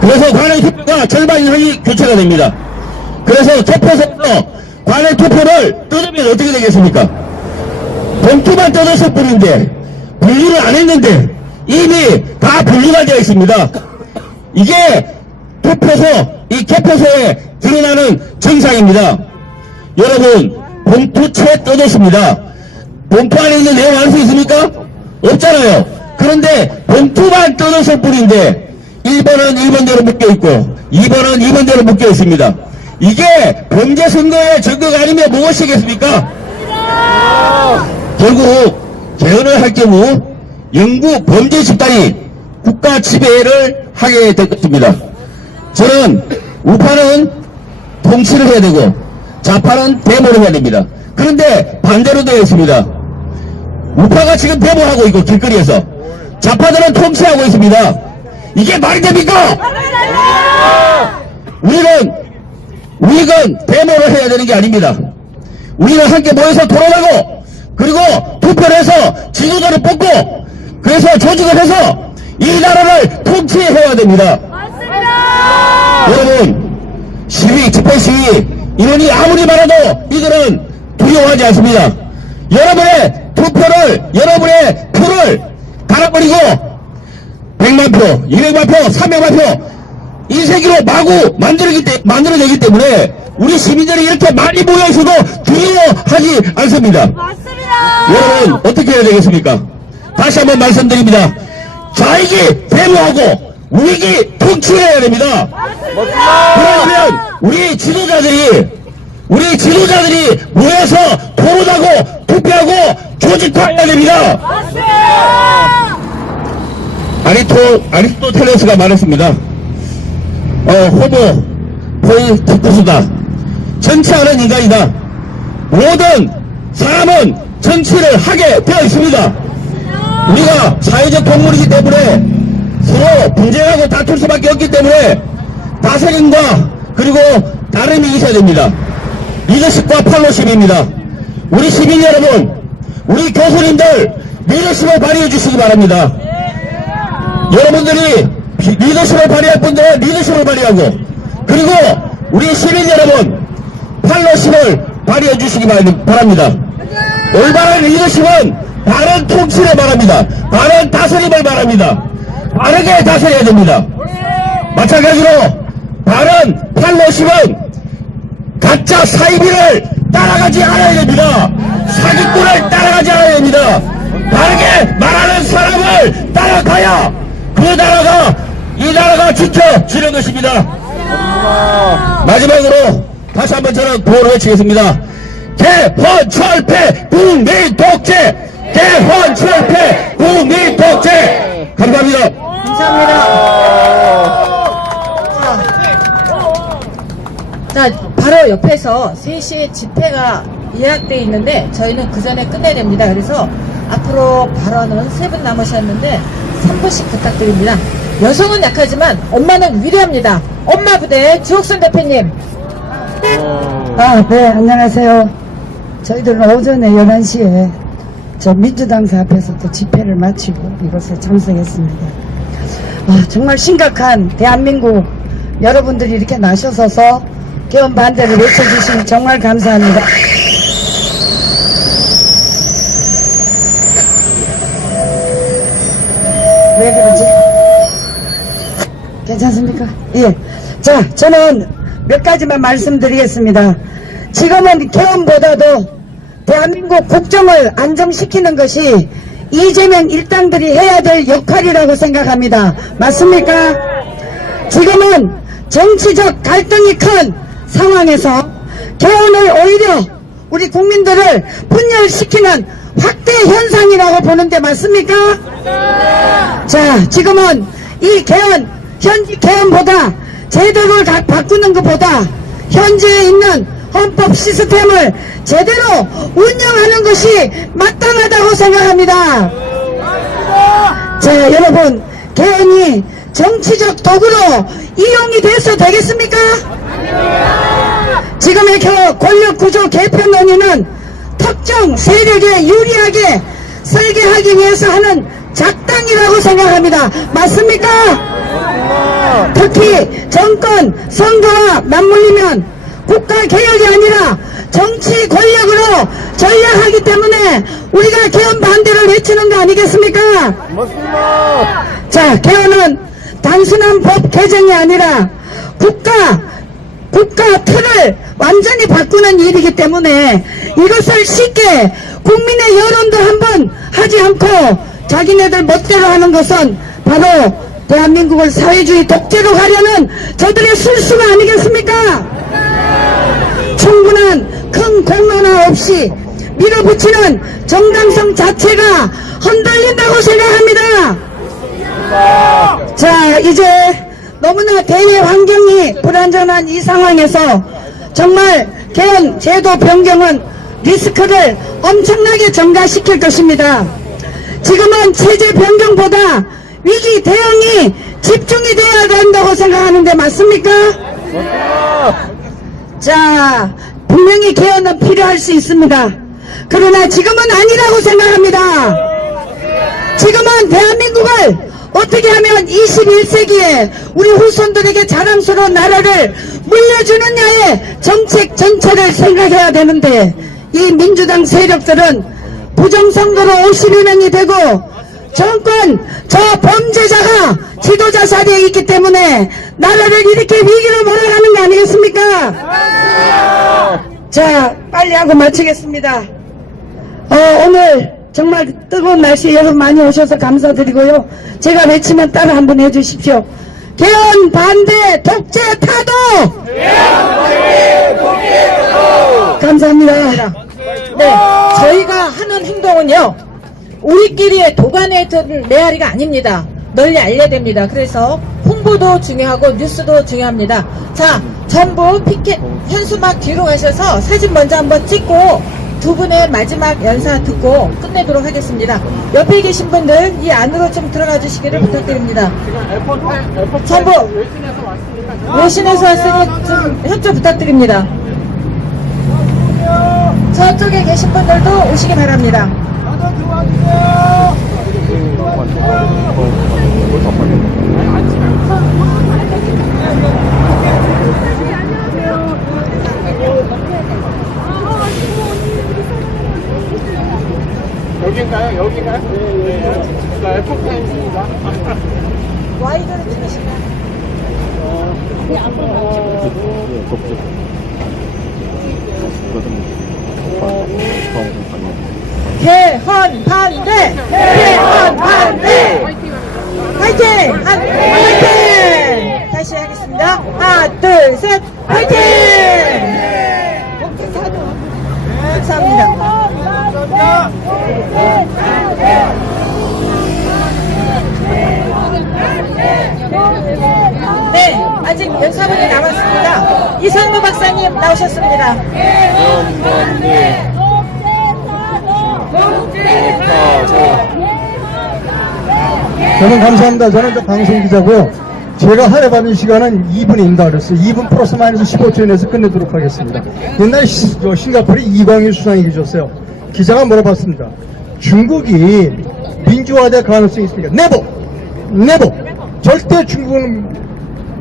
그래서 관외 투표가 절반 이상이 교체가 됩니다. 그래서 투표소에서 관외 투표를 뜯으면 어떻게 되겠습니까? 봉투만 뜯었을 뿐인데 분류를 안 했는데 이미 다 분류가 되어 있습니다. 이게 투표소, 이 개표소에 드러나는 증상입니다. 여러분, 봉투채 뜯었습니다. 봉투 안에 있는 내용 알 수 있습니까? 없잖아요. 그런데 봉투만 뜯었을 뿐인데 1번은 1번대로 묶여있고 2번은 2번대로 묶여있습니다. 이게 범죄 선거의 증거가 아니면 무엇이겠습니까? 결국 개헌을 할 경우 영구 범죄 집단이 국가 지배를 하게 될 것입니다. 저는 우파는 통치를 해야 되고 좌파는 데모를 해야 됩니다. 그런데 반대로 되어 있습니다. 우파가 지금 데모하고 있고 길거리에서 좌파들은 통치하고 있습니다. 이게 말이 됩니까? 우리는 데모를 해야 되는 게 아닙니다. 우리는 함께 모여서 토론하고 그리고 투표를 해서 지도자를 뽑고 그래서 조직을 해서 이 나라를 통치해야 됩니다. 맞습니다. 여러분, 시위, 집회 시위 인원이 아무리 많아도 이들은 두려워하지 않습니다. 여러분의 투표를, 여러분의 표를 갈아버리고 100만 표, 200만 표, 300만 표 인쇄기로 마구 만들어내기 때문에 우리 시민들이 이렇게 많이 모여있어도 두려워하지 않습니다. 맞습니다. 여러분 어떻게 해야 되겠습니까? 다시 한번 말씀드립니다. 좌익이 데모하고 우익이 통치해야 됩니다. 맞습니다. 그러면 우리 지도자들이 모여서 토론하고 투표하고 조직화해야 됩니다. 맞습니다. 아리스토텔레스가 말했습니다. 호모 포이티쿠스다. 정치하는 인간이다. 모든 사람은 정치를 하게 되어 있습니다. 우리가 사회적 동물이기 때문에 서로 분쟁하고 다툴 수밖에 없기 때문에 다스림과 그리고 다름이 있어야 됩니다. 리더십과 팔로십입니다. 우리 시민 여러분, 우리 교수님들 리더십을 발휘해 주시기 바랍니다. 여러분들이 리더십을 발휘할 분들은 리더십을 발휘하고 그리고 우리 시민 여러분 팔로십을 발휘해 주시기 바랍니다. 올바른 리더십은 바른 통치를 말합니다. 바른 다스림을 말합니다. 바르게 다스려야 됩니다. 마찬가지로 바른 팔로십은 가짜 사이비를 따라가지 않아야 됩니다. 사기꾼을 따라가지 않아야 됩니다. 바르게 말하는 사람을 따라가야 이 나라가 지켜지는 것입니다. 마지막으로 다시 한번 저는 구호를 외치겠습니다. 개헌철폐 국민독재! 개헌철폐 국민독재! 감사합니다. 자, 바로 옆에서 3시에 집회가 예약되어 있는데 저희는 그 전에 끝내야 됩니다. 그래서 앞으로 발언은 3분 남으셨는데 3분씩 부탁드립니다. 여성은 약하지만 엄마는 위대합니다. 엄마 부대 주옥순 대표님. 네, 안녕하세요. 저희들은 오전에 11시에 저 민주당사 앞에서 또 집회를 마치고 이곳에 참석했습니다. 정말 심각한 대한민국 여러분들이 이렇게 나셔서서 개헌 반대를 외쳐주시면 정말 감사합니다. 왜 그러지? 괜찮습니까? 예. 자, 저는 몇 가지만 말씀드리겠습니다. 지금은 개헌보다도 대한민국 국정을 안정시키는 것이 이재명 일당들이 해야 될 역할이라고 생각합니다. 맞습니까? 지금은 정치적 갈등이 큰 상황에서 개헌을 오히려 우리 국민들을 분열시키는 확대 현상이라고 보는데 맞습니까? 자, 지금은 이 개헌, 현지 개헌보다 제도를 바꾸는 것보다 현재에 있는 헌법 시스템을 제대로 운영하는 것이 마땅하다고 생각합니다. 자, 여러분, 개헌이 정치적 도구로 이용이 돼서 되겠습니까? 지금의 권력구조 개편 논의는 특정 세력에 유리하게 설계하기 위해서 하는 작당이라고 생각합니다. 맞습니까? 특히 정권 선거와 맞물리면 국가개혁이 아니라 정치 권력으로 전략하기 때문에 우리가 개헌 반대를 외치는 거 아니겠습니까? 맞습니다. 자, 개헌은 단순한 법 개정이 아니라 국가 틀을 완전히 바꾸는 일이기 때문에 이것을 쉽게 국민의 여론도 한번 하지 않고 자기네들 멋대로 하는 것은 바로 대한민국을 사회주의 독재로 가려는 저들의 술수가 아니겠습니까? 충분한 큰 공론화 없이 밀어붙이는 정당성 자체가 흔들린다고 생각합니다. 자, 이제 너무나 대외 환경이 불안전한 이 상황에서 정말 개헌 제도 변경은 리스크를 엄청나게 증가시킬 것입니다. 지금은 체제 변경보다 위기 대응이 집중이 돼야 된다고 생각하는데 맞습니까? 자, 분명히 개헌은 필요할 수 있습니다. 그러나 지금은 아니라고 생각합니다. 지금은 대한민국을 어떻게 하면 21세기에 우리 후손들에게 자랑스러운 나라를 물려주느냐의 정책 전체를 생각해야 되는데 이 민주당 세력들은 부정선거로 51명이 되고 정권 저 범죄자가 지도자 자리에 있기 때문에 나라를 이렇게 위기로 몰아가는 거 아니겠습니까? 자, 빨리 하고 마치겠습니다. 오늘 정말 뜨거운 날씨에 여러분 많이 오셔서 감사드리고요. 제가 외치면 따라 한번 해주십시오. 개헌 반대 독재 타도! 감사합니다. 네, 저희가 하는 행동은요, 우리끼리의 도간에 든 메아리가 아닙니다. 널리 알려야 됩니다. 그래서 홍보도 중요하고 뉴스도 중요합니다. 자, 전부 피켓 현수막 뒤로 가셔서 사진 먼저 한번 찍고 두 분의 마지막 연사 듣고 끝내도록 하겠습니다. 옆에 계신 분들 이 안으로 좀 들어가 주시기를 부탁드립니다. 전부 외신에서 왔으니 좀 협조 부탁드립니다. 저쪽에 계신 분들도 오시기 바랍니다. 여긴가요? 여긴가요? 네. 에포타임입니다. 와이드를 찍으시면 개헌 반대! 개헌 반대! 화이팅! 화이팅! 다시 하겠습니다. 하나, 둘, 셋, 화이팅! 감사합니다. 네, 아직 연사분이 남았습니다. 이상무 박사님 나오셨습니다. 저는 감사합니다. 저는 저 방송기자고요. 제가 하여받은 시간은 2분입니다. 그랬어요. 2분 플러스 마이너스 15초 내에서 끝내도록 하겠습니다. 옛날에 싱가포르에 이광일 수상이 계셨어요. 기자가 물어봤습니다. 중국이 민주화될 가능성이 있습니까? 네버! 절대 중국은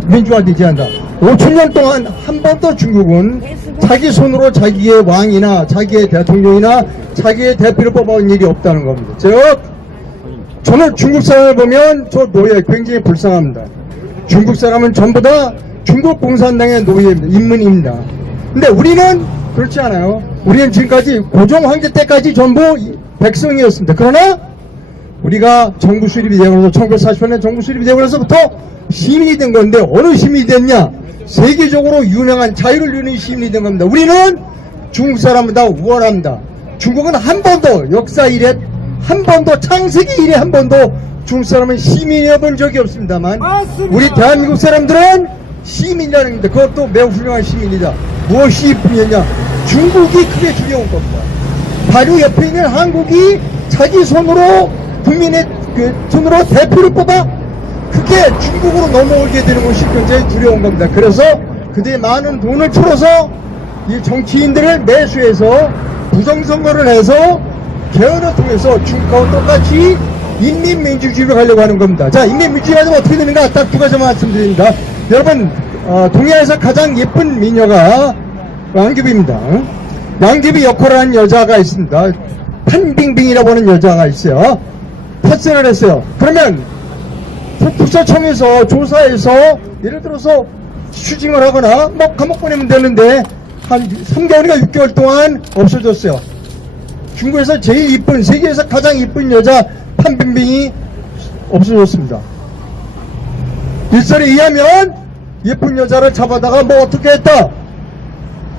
민주화되지 않는다. 5천년 동안 한 번도 중국은 자기 손으로 자기의 왕이나 자기의 대통령이나 자기의 대표를 뽑아온 일이 없다는 겁니다. 저는 중국 사람을 보면 저 노예 굉장히 불쌍합니다. 중국 사람은 전부 다 중국 공산당의 노예입니다. 인민입니다. 근데 우리는 그렇지 않아요. 우리는 지금까지 고종 황제 때까지 전부 백성이었습니다. 그러나 우리가 정부 수립이 되고 나서 1948년 정부 수립이 되고 나서부터 시민이 된 건데 어느 시민이 됐냐? 세계적으로 유명한 자유를 누리는 시민이 된 겁니다. 우리는 중국 사람보다 우월합니다. 중국은 한 번도 역사 이래 한 번도 창세기 이래 한 번도 중국 사람은 시민이어 본 적이 없습니다만 우리 대한민국 사람들은 시민이라는 겁니다. 그것도 매우 훌륭한 시민이다. 무엇이 뿐이냐? 중국이 크게 두려운 겁니다. 바로 옆에 있는 한국이 자기 손으로 국민의 손으로 대표를 뽑아 그게 중국으로 넘어오게 되는 것이 굉장히 두려운 겁니다. 그래서 그들이 많은 돈을 풀어서 이 정치인들을 매수해서 부정선거를 해서 개헌을 통해서 중국하고 똑같이 인민민주주의로 가려고 하는 겁니다. 자, 인민민주주의 하면 어떻게 되는가? 딱 두 가지만 말씀드립니다. 여러분, 동해에서 가장 예쁜 미녀가 왕규비입니다. 왕규비 역할을 한 여자가 있습니다. 판빙빙이라고 하는 여자가 있어요. 파슨을 했어요. 그러면 국세청에서 조사해서 예를 들어서 추징을 하거나 뭐 감옥 보내면 되는데 한 3개월이나 6개월 동안 없어졌어요. 중국에서 제일 이쁜, 세계에서 가장 이쁜 여자 판빙빙이 없어졌습니다. 일설에 의하면 예쁜 여자를 잡아다가 뭐 어떻게 했다?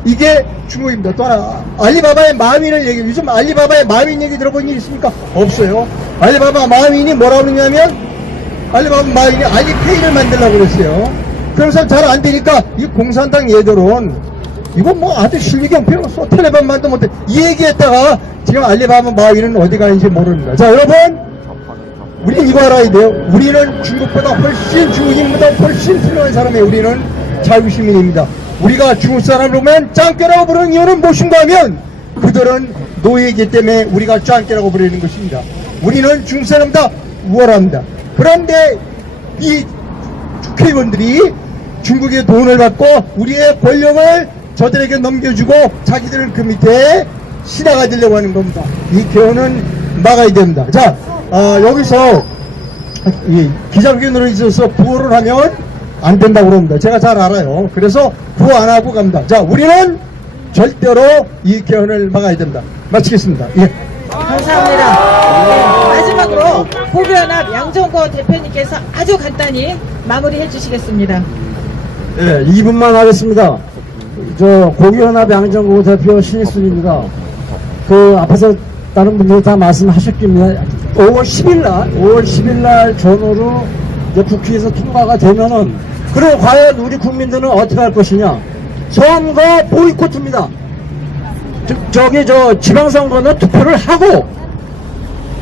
이게 중국입니다. 또 하나, 알리바바의 마윈을 얘기, 요즘 알리바바의 마윈 얘기 들어본 일 있습니까? 없어요. 알리바바 마윈이 뭐라고 그러냐면, 알리바바 마윈이 알리페이를 만들려고 그랬어요. 그래서 잘 안 되니까, 이 공산당 얘들은, 이거 뭐 아주 실력이 필요 없어. 텔레반만도 못해. 이 얘기했다가, 지금 알리바바 마윈은 어디 가는지 모릅니다. 자, 여러분, 우리는 이거 알아야 돼요. 우리는 중국보다 훨씬, 중국인보다 훨씬 훌륭한 사람이에요. 우리는 자유시민입니다. 우리가 중국 사람을 보면 짱깨라고 부르는 이유는 무엇인가 하면 그들은 노예이기 때문에 우리가 짱깨라고 부르는 것입니다. 우리는 중국 사람보다 우월합니다. 그런데 이 국회의원들이 중국의 돈을 받고 우리의 권력을 저들에게 넘겨주고 자기들은 그 밑에 신하가 되려고 하는 겁니다. 이 개헌은 막아야 됩니다. 자, 여기서 이 기자회견으로 있어서 구호를 하면 안 된다고 그럽니다. 제가 잘 알아요. 그래서 구호 안 하고 갑니다. 자, 우리는 절대로 이 개헌을 막아야 됩니다. 마치겠습니다. 예. 감사합니다. 네, 마지막으로 보교연합 양정거 대표님께서 아주 간단히 마무리해 주시겠습니다. 네, 2분만 하겠습니다. 저 고기연합 양정구 대표 신익순입니다. 그 앞에서 다른 분들이 다 말씀하셨겠습니다. 5월 10일날 전후로 이제 국회에서 통과가 되면은 그럼 과연 우리 국민들은 어떻게 할 것이냐? 선거 보이콧입니다. 저기 저 지방선거는 투표를 하고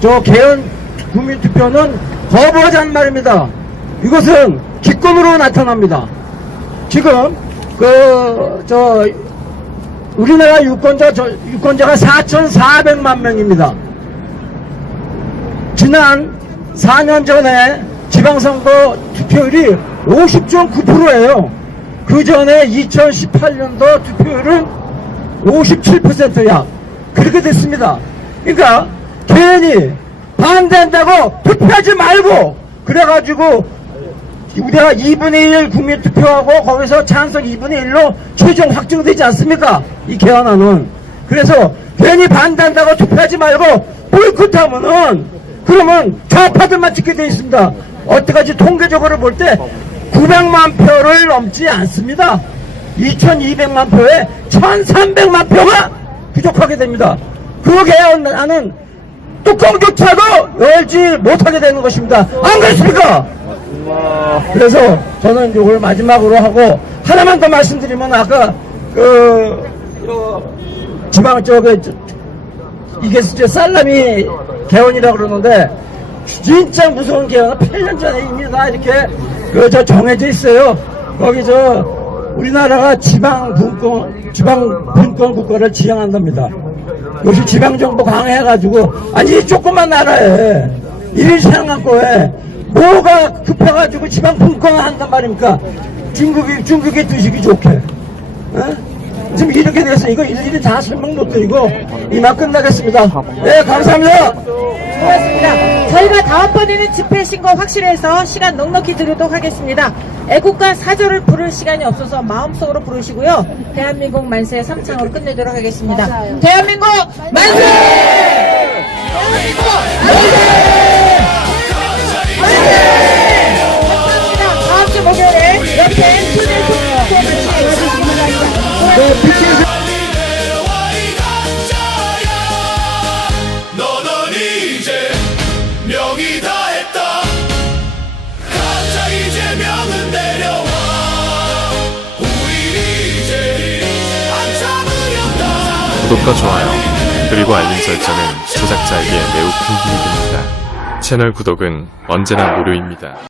저 개헌 국민투표는 거부하자는 말입니다. 이것은 기권으로 나타납니다. 지금 우리나라 유권자가 4,400만 명입니다. 지난 4년 전에 지방선거 투표율이 50.9%예요. 그 전에 2018년도 투표율은 57%야. 그렇게 됐습니다. 그러니까 괜히 반대한다고 투표하지 말고 그래가지고 우리가 2분의 1 국민 투표하고 거기서 찬성 2분의 1로 최종 확정되지 않습니까? 이 개헌안은. 그래서 괜히 반대한다고 투표하지 말고 보이콧하면은 그러면 좌파들만 찍게 되어 있습니다. 어떡하지? 통계적으로 볼 때 900만 표를 넘지 않습니다. 2200만 표에 1300만 표가 부족하게 됩니다. 그 개헌안은 뚜껑조차도 열지 못하게 되는 것입니다. 안 그렇습니까? 그래서 저는 이걸 마지막으로 하고 하나만 더 말씀드리면 아까 지방 쪽에 이게 살라미 개헌이라고 그러는데 진짜 무서운 개헌은 8년 전에 이미 다 이렇게 정해져 있어요. 거기 우리나라가 지방 분권 국가를 지향한답니다. 요새 지방정부 강화해가지고 아니 조그만 나라에 이리 생각고에 뭐가 급해가지고 지방 분권을 한단 말입니까? 중국이 드시기 좋게. 에? 지금 이렇게 돼서 이거 일일이 다 설명 못 드리고 이만 끝나겠습니다. 네, 감사합니다. 고맙습니다. 저희가 다음번에는 집회 신고 확실해서 시간 넉넉히 드리도록 하겠습니다. 애국가 4조를 부를 시간이 없어서 마음속으로 부르시고요. 대한민국 만세 3창으로 끝내도록 하겠습니다. 대한민국 만세! 대한민국 만세! 옆에 초대석 같이 와주시기 바랍니다. 네, BTS 너는 이제 명이 다했다. 가짜 이제 명은 내려와. 우리 이제 한참을 연다. 구독과 좋아요, 그리고 알림 설정은 제작자에게 매우 큰 힘이 됩니다. 채널 구독은 언제나 무료입니다.